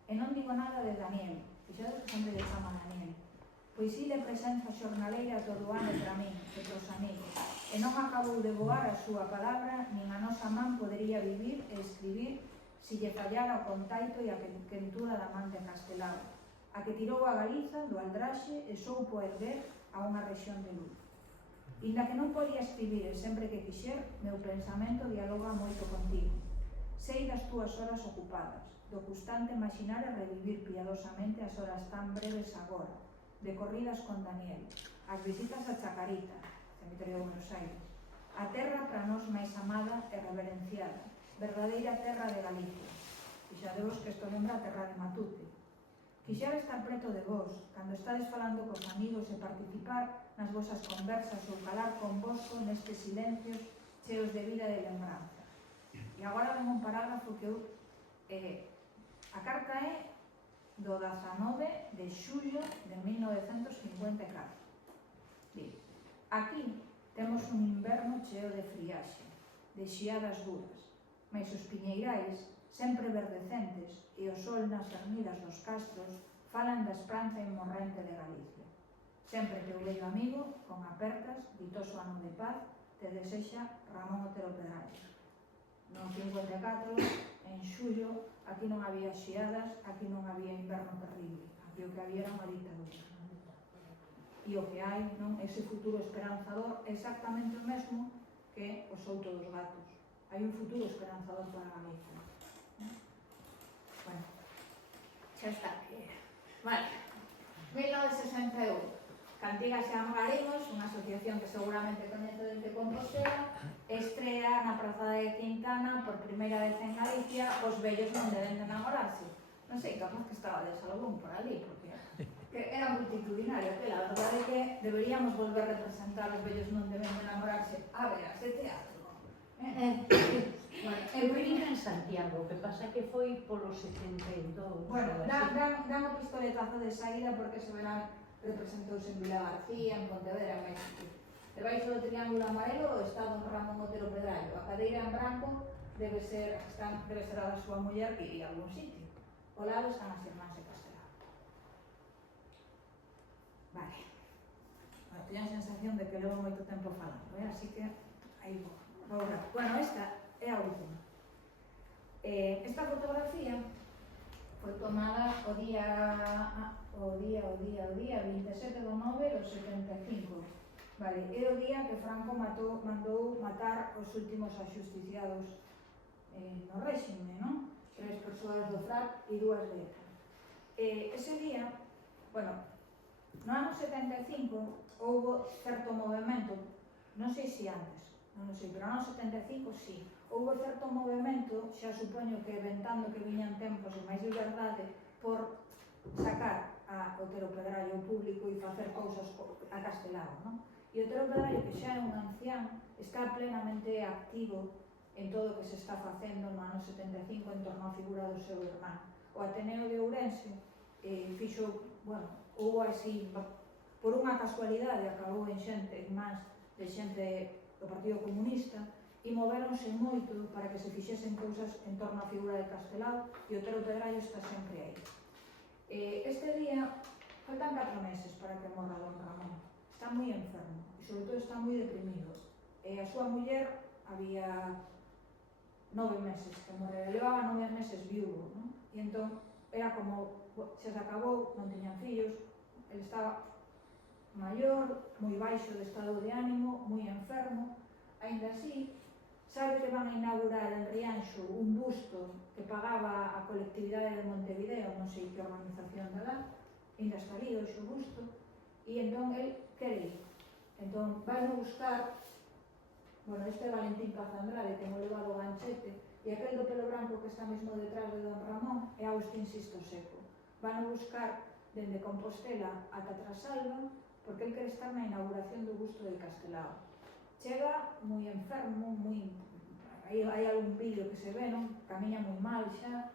E non digo nada de Daniel, fixades que sempre lle chama Daniel, pois ile presenza xornaleira todo o ano para min e para os amigos, e non acabou de voar a súa palabra, nin a nosa man podería vivir e escribir si lle fallara o contaito e a quentura da man de Castelao, a que tirou a Galiza do aldraxe e soupo erguer a unha rexión de luz. Inda que non podía escribir e sempre que quixer, meu pensamento dialoga moito contigo. Sei das túas horas ocupadas, do constante imaginar e revivir piadosamente as horas tan breves agora, de corridas con Daniel, as visitas a Chacarita, cemiterio de Buenos Aires, a terra para nós máis amada e reverenciada, verdadeira terra de Galicia. Fixadevos que isto lembra a terra de Matute. Quixera estar preto de vos, cando estades falando cos amigos e participar nas vosas conversas ou calar convosco nestes silencios cheos de vida e de lembranza. E agora ven un parágrafo que eu... a carta é do 19 de xullo de 1954. Digo, aquí temos un inverno cheo de friaxe, de xiadas duras, mais os piñeirais, sempre verdecentes, e o sol nas ermidas dos castros falan da esperanza inmorrente de Galicia. Sempre teu vello amigo, con apertas, ditoso ano de paz, te desexa Ramón Otero Pedrallo. No 54, en xullo, aquí non había xiadas, aquí non había inverno terrible, aquí o que había era unha ditadura. E o que hai, non, ese futuro esperanzador, exactamente o mesmo que o Souto dos Gatos. Hai un futuro esperanzador para Galicia. Bueno, xa está. Vale, 1968. Cantigas e Amarillos, unha asociación que seguramente coñece desde Compostela, estrea na Praza de Quintana por primeira vez en Galicia Os vellos non deben de enamorarse. Non sei, capaz que estaba de algún por ali, porque era multitudinario, que la verdade é que deberíamos volver a representar Os vellos non deben de enamorarse a veras de teatro. Bueno, eu vim en Santiago, o que pasa que foi polo 72. Bueno, dan o pistoletazo de saída porque se verán representouse en Vila García, en Pontevedra, en México. Debaixo do triángulo amarelo está don Ramón Otero Pedrallo. A cadeira en branco debe ser a da súa muller que iría a algún sitio. Ao lado están as irmás de Castelao. Vale. Bueno, teño a sensación de que levo moito tempo falando, así que aí vou. Bueno, esta é a última. Esta fotografía foi tomada o día 27 de 9 do 75. Vale, é o día que Franco mandou matar os últimos axusticiados no réxime, non? 3 persoas do FRAP e 2 de ETA. Ese día, bueno, no ano 75 houbo certo movimento, non sei se antes, non sei, pero no ano 75 sí, houbo certo movimento, xa supoño que ventando que viñan tempos e máis de verdade, por sacar a Otero Pedrallo ao público e facer cousas a Castelao, non? E Otero Pedrallo, que xa é un ancián, está plenamente activo en todo o que se está facendo no ano 75 en torno á figura do seu irmán. O Ateneo de Ourense fixo, bueno, houbo así, por unha casualidade, acabou en xente, máis de xente do Partido Comunista, e moveronse moito para que se fixesen cousas en torno á figura de Castelao, e Otero Pedrallo está sempre aí. Este día faltan 4 meses para que morra don Ramón. Está moi enfermo e sobre todo está moi deprimido. A súa muller había 9 meses que morrera, levaba 9 meses viúvo, non? E entón era como, xa se acabou, non tiñan fillos, ele estaba maior, moi baixo de estado de ánimo, moi enfermo. Ainda así, sabe que van a inaugurar en Rianxo un busto que pagaba a colectividade de Montevideo, non sei que organización de lá, ainda está ali hoxe o busto, e entón el quere ir. Entón vai a buscar, bueno, este Valentín Paz Andrade, que mo levado o ganchete, e aquel do pelo branco que está mesmo detrás de don Ramón é Agustín Sisto Seco. Van a buscar dende Compostela ata Trasalba, porque el quere estar na inauguración do busto de Castelao. Chega moi enfermo, hai algún vídeo que se ve, non? Camiña moi mal xa,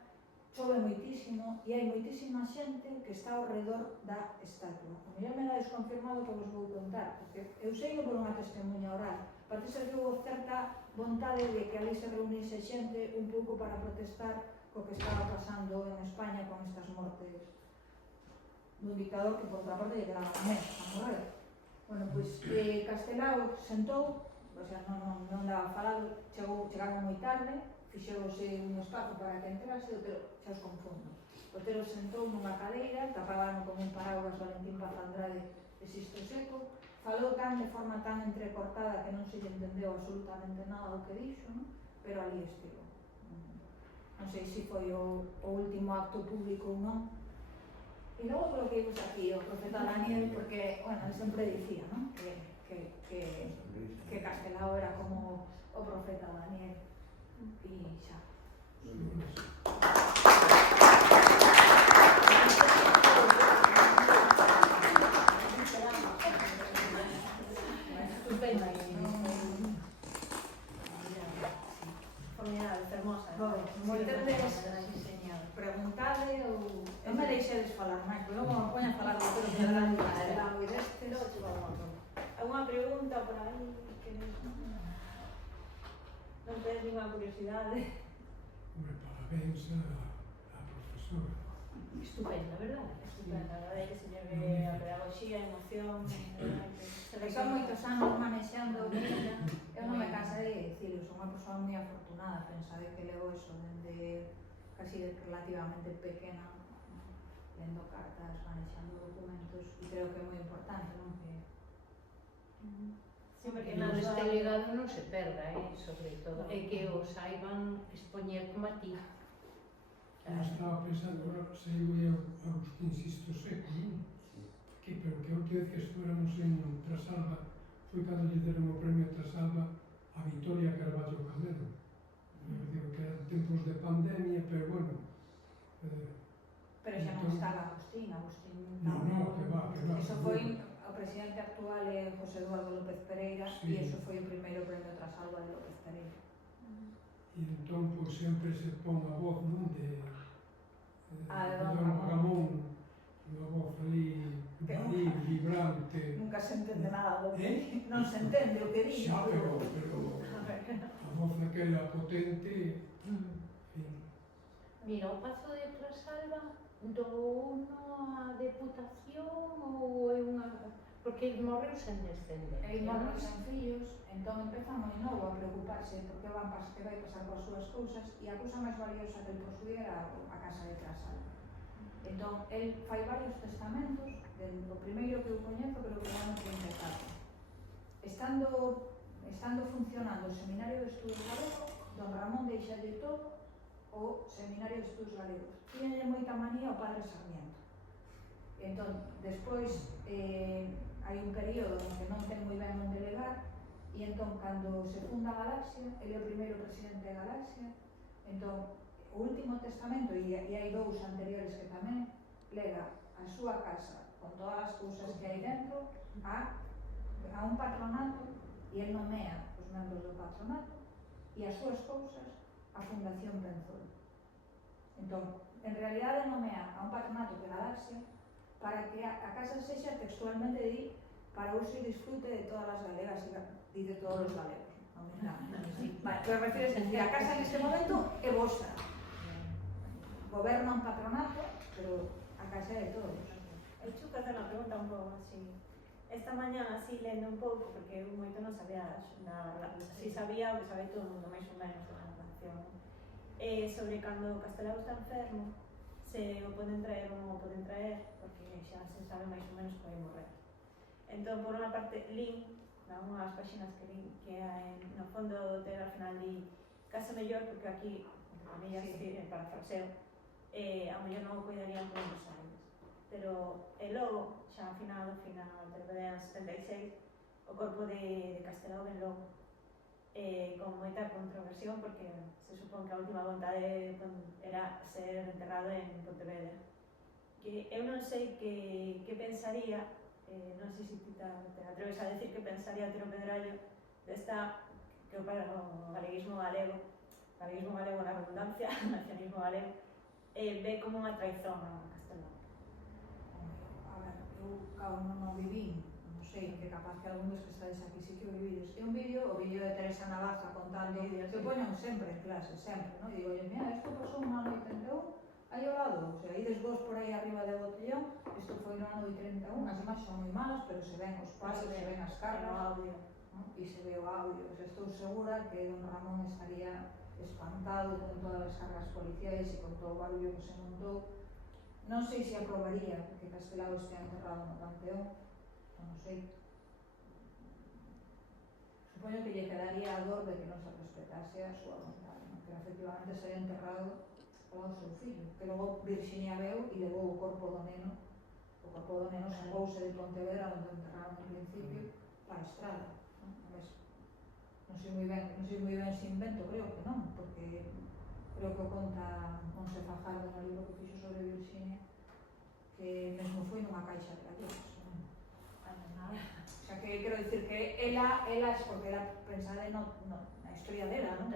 chove moitísimo e hai moitísima xente que está ao redor da estatua. A mellor me dá desconfirmado que vos vou contar, porque eu sei por unha testemunha oral. Parece ser que houve certa vontade de que ali se reunise xente un pouco para protestar co que estaba pasando en España con estas mortes dun dictador que por outra parte lle quedaba a mes a morrer. Bueno, pois Castelao sentou, o sea, non daba falado, chegaron moi tarde, fixeuse un espazo para que entrase, Otero, xa os confundo. Otero sentou nunha cadeira, tapábano con un paraguas Valentín Paz Andrade e Sisto Seco, falou de forma tan entrecortada que non se lle entendeu absolutamente nada do que dixo, non? Pero ali estivo. Non sei se foi o último acto público ou non. E logo coloqueimos aquí o profeta Daniel, porque, bueno, ele sempre dicía, non? Que Castelao era como o profeta Daniel. E xa. Estupenda. Formidable, fermosa. Moitas veces preguntade ou... Non me deixedes falar máis, pero logo me poño a falar do Otero Pedrallo de Castelao e deste. Alguna pregunta por aí? Non tedes ninguna curiosidade? Parabéns a profesora. Estupenda, verdad? Estupenda, a verdade que se lle ve a pedagogía, a emoción, Son moitos anos manexando ella. Eu non me cansei de dicirlo, son unha persoa moi afortunada, pensade que levo eso dende casi relativamente pequena, lendo cartas, manexando documentos, e creo que é moi importante, non? Sí, porque Que este nada legado non se perda, sobre todo, e que o saiban expoñer como a ti. Eu estaba pensando, se eu é Agustín Sisto Seco, non? pero que a última vez que estuéramos en Trasalba foi cando lle deron o premio Trasalba a Victoria Carballo Camelo. Eu digo que eran tempos de pandemia, pero bueno, Pero xa non estaba Agustín no, que va. Eso foi o presidente actual José Eduardo López Pereira, Sí. e eso foi o primeiro premio Trasalba de López Pereira. E entón, pois, sempre se pon a voz, non, de Don Don Ramón, unha voz ali, vibrante. Nunca se entende nada do que non se entende o que di. Xa, pero a voz aquela potente, en fin. Mira, o Pazo de Trasalba douno a Deputación ou é unha... Porque el morreu sen descendencia. El morreu sen fillos, entón empeza moi novo a preocuparse porque vai pasar coas súas cousas, e a cousa máis valiosa que el posuía era a casa de Trasalba. Entón, el fai varios testamentos, o primeiro que eu coñezo creo que era no 34. Estando funcionando o Seminario de Estudos Galegos, don Ramón deixalle todo o Seminario de Estudos Galegos. Tiñalle moita manía ao padre Sarmiento. Entón, despois hai un período onde non ten moi ben onde legar, e entón, cando se funda a Galaxia, ele é o primeiro presidente de Galaxia, entón, o último testamento, e hai dous anteriores que tamén, lega a súa casa con todas as cousas que hai dentro a un patronato, e el nomea os membros do patronato e as súas cousas a Fundación Penzol. Entón, en realidade nomea a un patronato de Galaxia para que a casa sexa textualmente di para uso e disfrute de todas as galegas, e de todos os galegos. Vale, pero refieres a decir, a casa neste momento é vosa. Goberna un patronato, pero a casa é de todos. Eu chuco facer unha pregunta un pouco así. Esta mañá, así, lendo un pouco, porque eu moito non sabía nada, así sabía o que sabe todo o mundo, máis ou menos, da nación. Sobre cando Castelao está enfermo, se o poden traer ou non o poden traer, porque xa se sabe máis ou menos que vai morrer. Entón, por unha parte, lin, unhas páxinas que lin, que no fondo ten al final di casa mellor, porque aquí, entre comillas, sí. Parafraseo, a mellor non o cuidarían por uns anos. Pero logo, xa ao final del BDN 76, o corpo de Castelao ven logo, con moita controversión, porque se supón que a última vontade era ser enterrado en Pontevedra. Que eu non sei que pensaría, non sei se ti te atreves a decir que pensaría Tero Pedrallo desta, que para o galeguismo galego na redundancia, o nacionalismo galego, ve como unha traizón a Castelao. A ver, eu non vivín, non sei, que capaz que algún dos que estáis aquí sí que o vivides. É un vídeo, o vídeo de Teresa Navaja contando, que poñan sempre en clase, sempre, non? E digo, mira, isto pasou no ano 81, aí ao lado, o sea, ides vos por aí arriba de botellón, isto foi no ano 31, as imaxes son moi malas, pero se ven os pasos, se ven as cargas, e se ve o audio. O sea, estou segura que don Ramón estaría espantado con todas as cargas policiais e con todo o barullo que se montou. Non sei se aprobaría que Castelao estea enterrado no Panteón, non sei. Supoño que lle quedaría a dor de que non se respetase a súa vontade, non? Que efectivamente sería enterrado ao seu fillo, que logo Virxinia veu e levou o corpo do neno sacouse de Pontevedra, onde enterraron en principio, para a estrada. Non sei moi ben se invento, creo que non, porque creo que o conta Monse Fajardo no libro que fixo sobre Virxinia, que mesmo foi nunha caixa de galletas. O sea, que quero dicir que ela porque ela pensada na historia dela, non?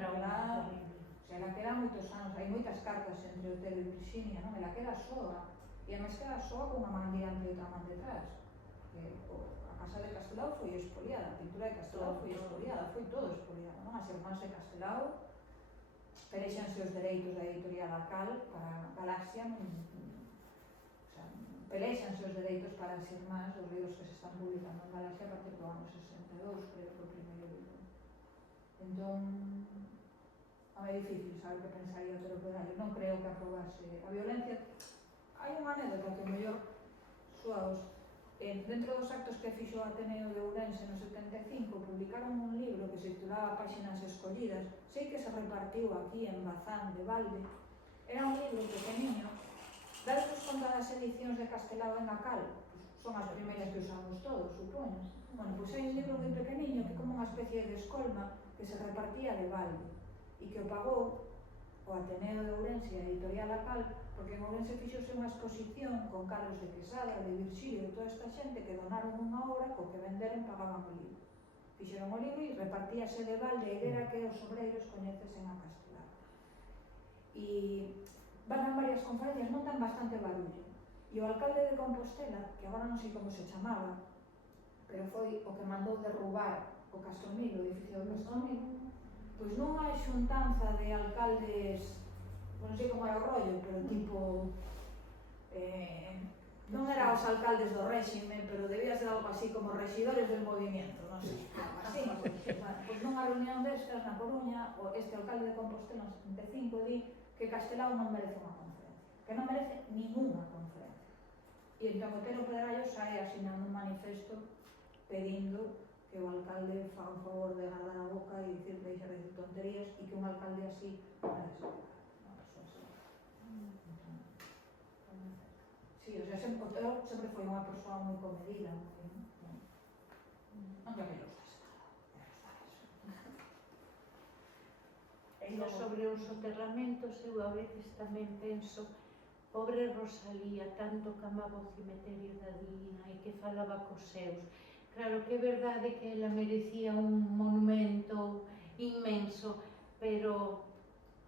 Ela queda moitos anos, hai moitas cartas entre Otero e Virxinia, non? Ela queda soa, e además queda soa con unha man diante e outra man detrás. A casa de Castelao foi expoliada, a pintura de Castelao foi expoliada, foi todo expoliado, non? As irmáns de Castelao pelexanse os dereitos da editorial Acal para Galaxia, pelexanse os dereitos para as irmáns dos libros que se están publicando en Galaxia a partir do ano 62, creo que o primeiro libro. Entón, é difícil saber que pensaría Tero Pedrallo, non creo que aprobase a violencia. Hai unha anécdota que mellor suaos. Dentro dos actos que fixo o Ateneo de Ourense no 75, publicaron un libro que se titulaba Páxinas escollidas. Sei que se repartiu aquí en Bazán de Valde. Era un libro pequeniño. Dados con todas as edicións de Castelao en Acal, son as primeiras que usamos todos, supoño. Bueno, pois hai un libro moi pequeniño que é como unha especie de escolma que se repartía de balde e que o pagou o Ateneo de Ourense e a Editorial Acal, porque en Ourense fixose unha exposición con Carlos de Quesada, de Virxilio e toda esta xente que donaron unha obra co que venderon pagaban o libro. Fixeron o libro e repartíase de balde e era que os obreiros coñecesen a Castelar. E van a varias conferencias, montan bastante barullo. E o alcalde de Compostela, que agora non sei como se chamaba, pero foi o que mandou derrubar o Castromil, o edificio do Castromil, pois nunha xuntanza de alcaldes, non sei como era o rollo, pero tipo, non era os alcaldes do réxime, pero debía ser algo así como rexidores del movimiento, non sei, algo así. Bueno, pois nunha reunión destas na Coruña, este alcalde de Compostela, en 75, di que Castelao non merece unha conferencia, que non merece ninguna conferencia. E entón Otero Pedrallo sae asinando un manifesto pedindo que o alcalde faga un favor de guardar a boca e dicir que deixa de decir tonterías e que un alcalde así non é unha persoa así. Sí, o sea, Otero sempre foi unha persoa moi comedida, non que me los E sobre os soterramentos, eu a veces tamén penso, pobre Rosalía, tanto que amaba o cemiterio da Dina e que falaba cos seus. Claro que é verdade que ela merecía un monumento inmenso, pero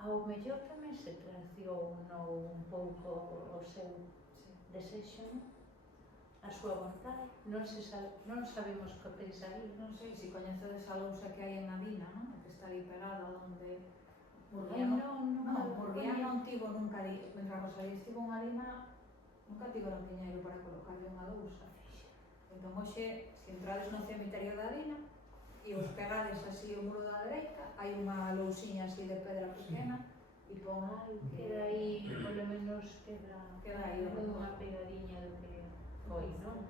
ao mellor tamén se traicionou un pouco o seu desexo, a súa vontade. Non sabemos que pensaría. Non sei se coñecedes a lousa que hai en Adina, non? Que está ali pegada onde Ai, Murguía non tivo nunca, mentre Rosalía estivo en Adina, nunca tivo no piñeiro para colocarle unha lousa. Entón, hoxe, se entrades no cemiterio da Adina e os pegades así o muro da dereita, hai unha lousiña así de pedra pequena e pon queda aí, polo menos queda aí unha pegadiña do que foi, non?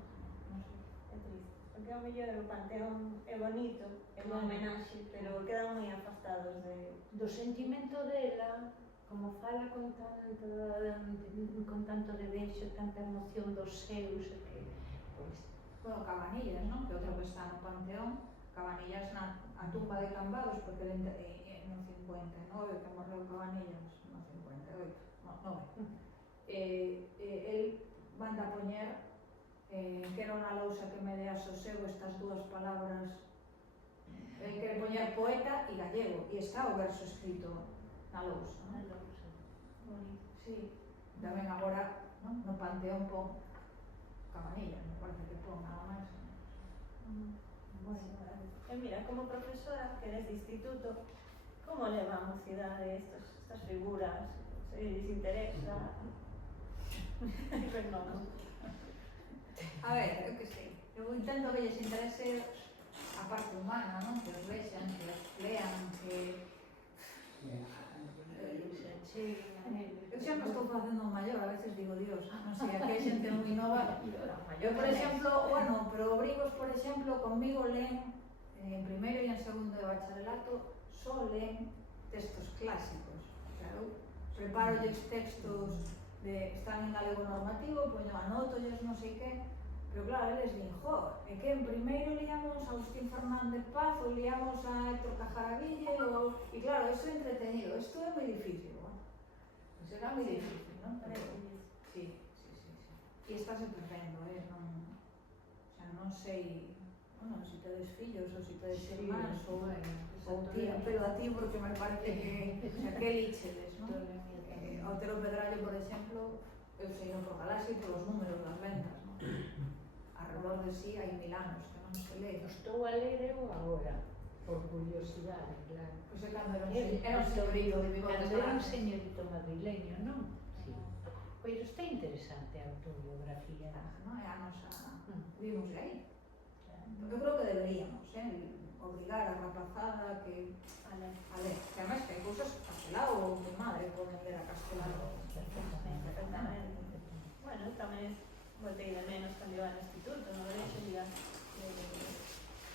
É triste, porque ao mellor o panteón é bonito, é unha homenaxe, pero quedan moi afastados do sentimento dela, como fala con tanto derecho, tanta emoción dos seus, que, pois, bueno, Cabanillas, non? Que outro que está no panteón, Cabanillas na tumba de Cambados, porque ele no 59 que morreu Cabanillas, no 58, el manda a poñer que era unha lousa que me dea sosego estas dúas palabras, el quere poñer poeta e gallego, e está o verso escrito na lousa, non? Sí, tamén agora, non? No panteón pon Cabanillas, me parece que pon nada máis. E mira, como profesora que eres de instituto, como leva a mocidade estas figuras? Se lles interesa? A ver, eu que sei, eu intento que lles interese a parte humana, non? Que os vexan, que os lean, que... Eu xa me estou facendo maior, a veces digo, Dios, non sei, aquí hai xente moi nova. Eu, por exemplo, bueno, pero obrigos, por exemplo, conmigo leen, en primeiro e en segundo de bacharelato, só leen textos clásicos. Claro, preparolles textos están en galego normativo, poño anótolles, non sei que, pero claro, eles din, é que en primeiro liamos a Agustín Fernández Paz ou liamos a Héctor Cajaraville e claro, iso é entretenido, isto é moi difícil, pois era moi difícil, non? Sí. E estáse perdendo, non sei, bueno, se tedes fillos ou se tedes irmáns ou tía, pero a ti porque me parece que líchedes, non? Otero Pedrallo, por exemplo, eu sei no por Galaxia e polos números das ventas, non? Alrededor de sí hai 1000 anos que non se lee. Estou a ler eu agora, por curiosidade, claro. Pois é cando era un señorito de bigotes grandes. Cando era un señorito madrileño, non? Sí. Pois está interesante a autobiografía. Non é a nosa... Vimos aí. Eu creo que deberíamos, obrigar a rapazada que a ler. Que además que hai cousas que Castelao ou que madre poden ler a Castelao. Perfectamente. Bueno, tamén voltei de menos cando iba no instituto, no derecho, diga.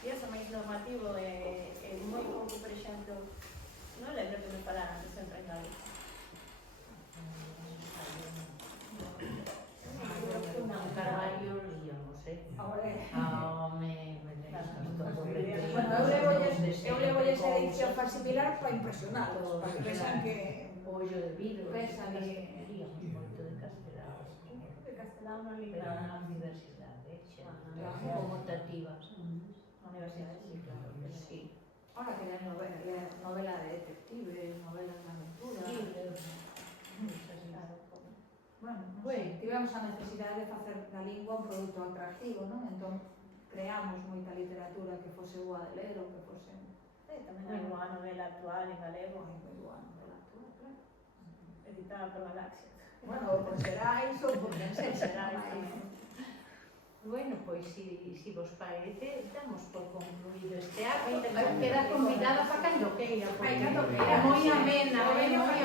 E eso máis normativo é moi pouco, por exemplo, non lembro que me falaran de sempre en galego. Carballo íamos, edición falsipilar para impresionarlos, para que pensan que Ollo de vidro, Pesa ali. leíamos moito de castelao. De castelán no libro. Pero na universidade, xa, Claro. como optativas. Na universidade, sí, claro. Sí. ahora que leen novela de detectives, novelas de aventura. Claro. Bueno, non sei, tivemos a necesidade de facer da lingua un produto atractivo, non? Entón, creamos moita literatura que fose boa de ler ou que fose Tamén hai unha novela actual en galego, moi boa novela actual, claro. editada por Galaxia. Bueno, pois será iso, porque en serio será iso. Bueno, pois si vos parece, damos por concluído este acto. Queda convidada para cando queira, porque Ai, cando é queira, moi sí. amena, é moi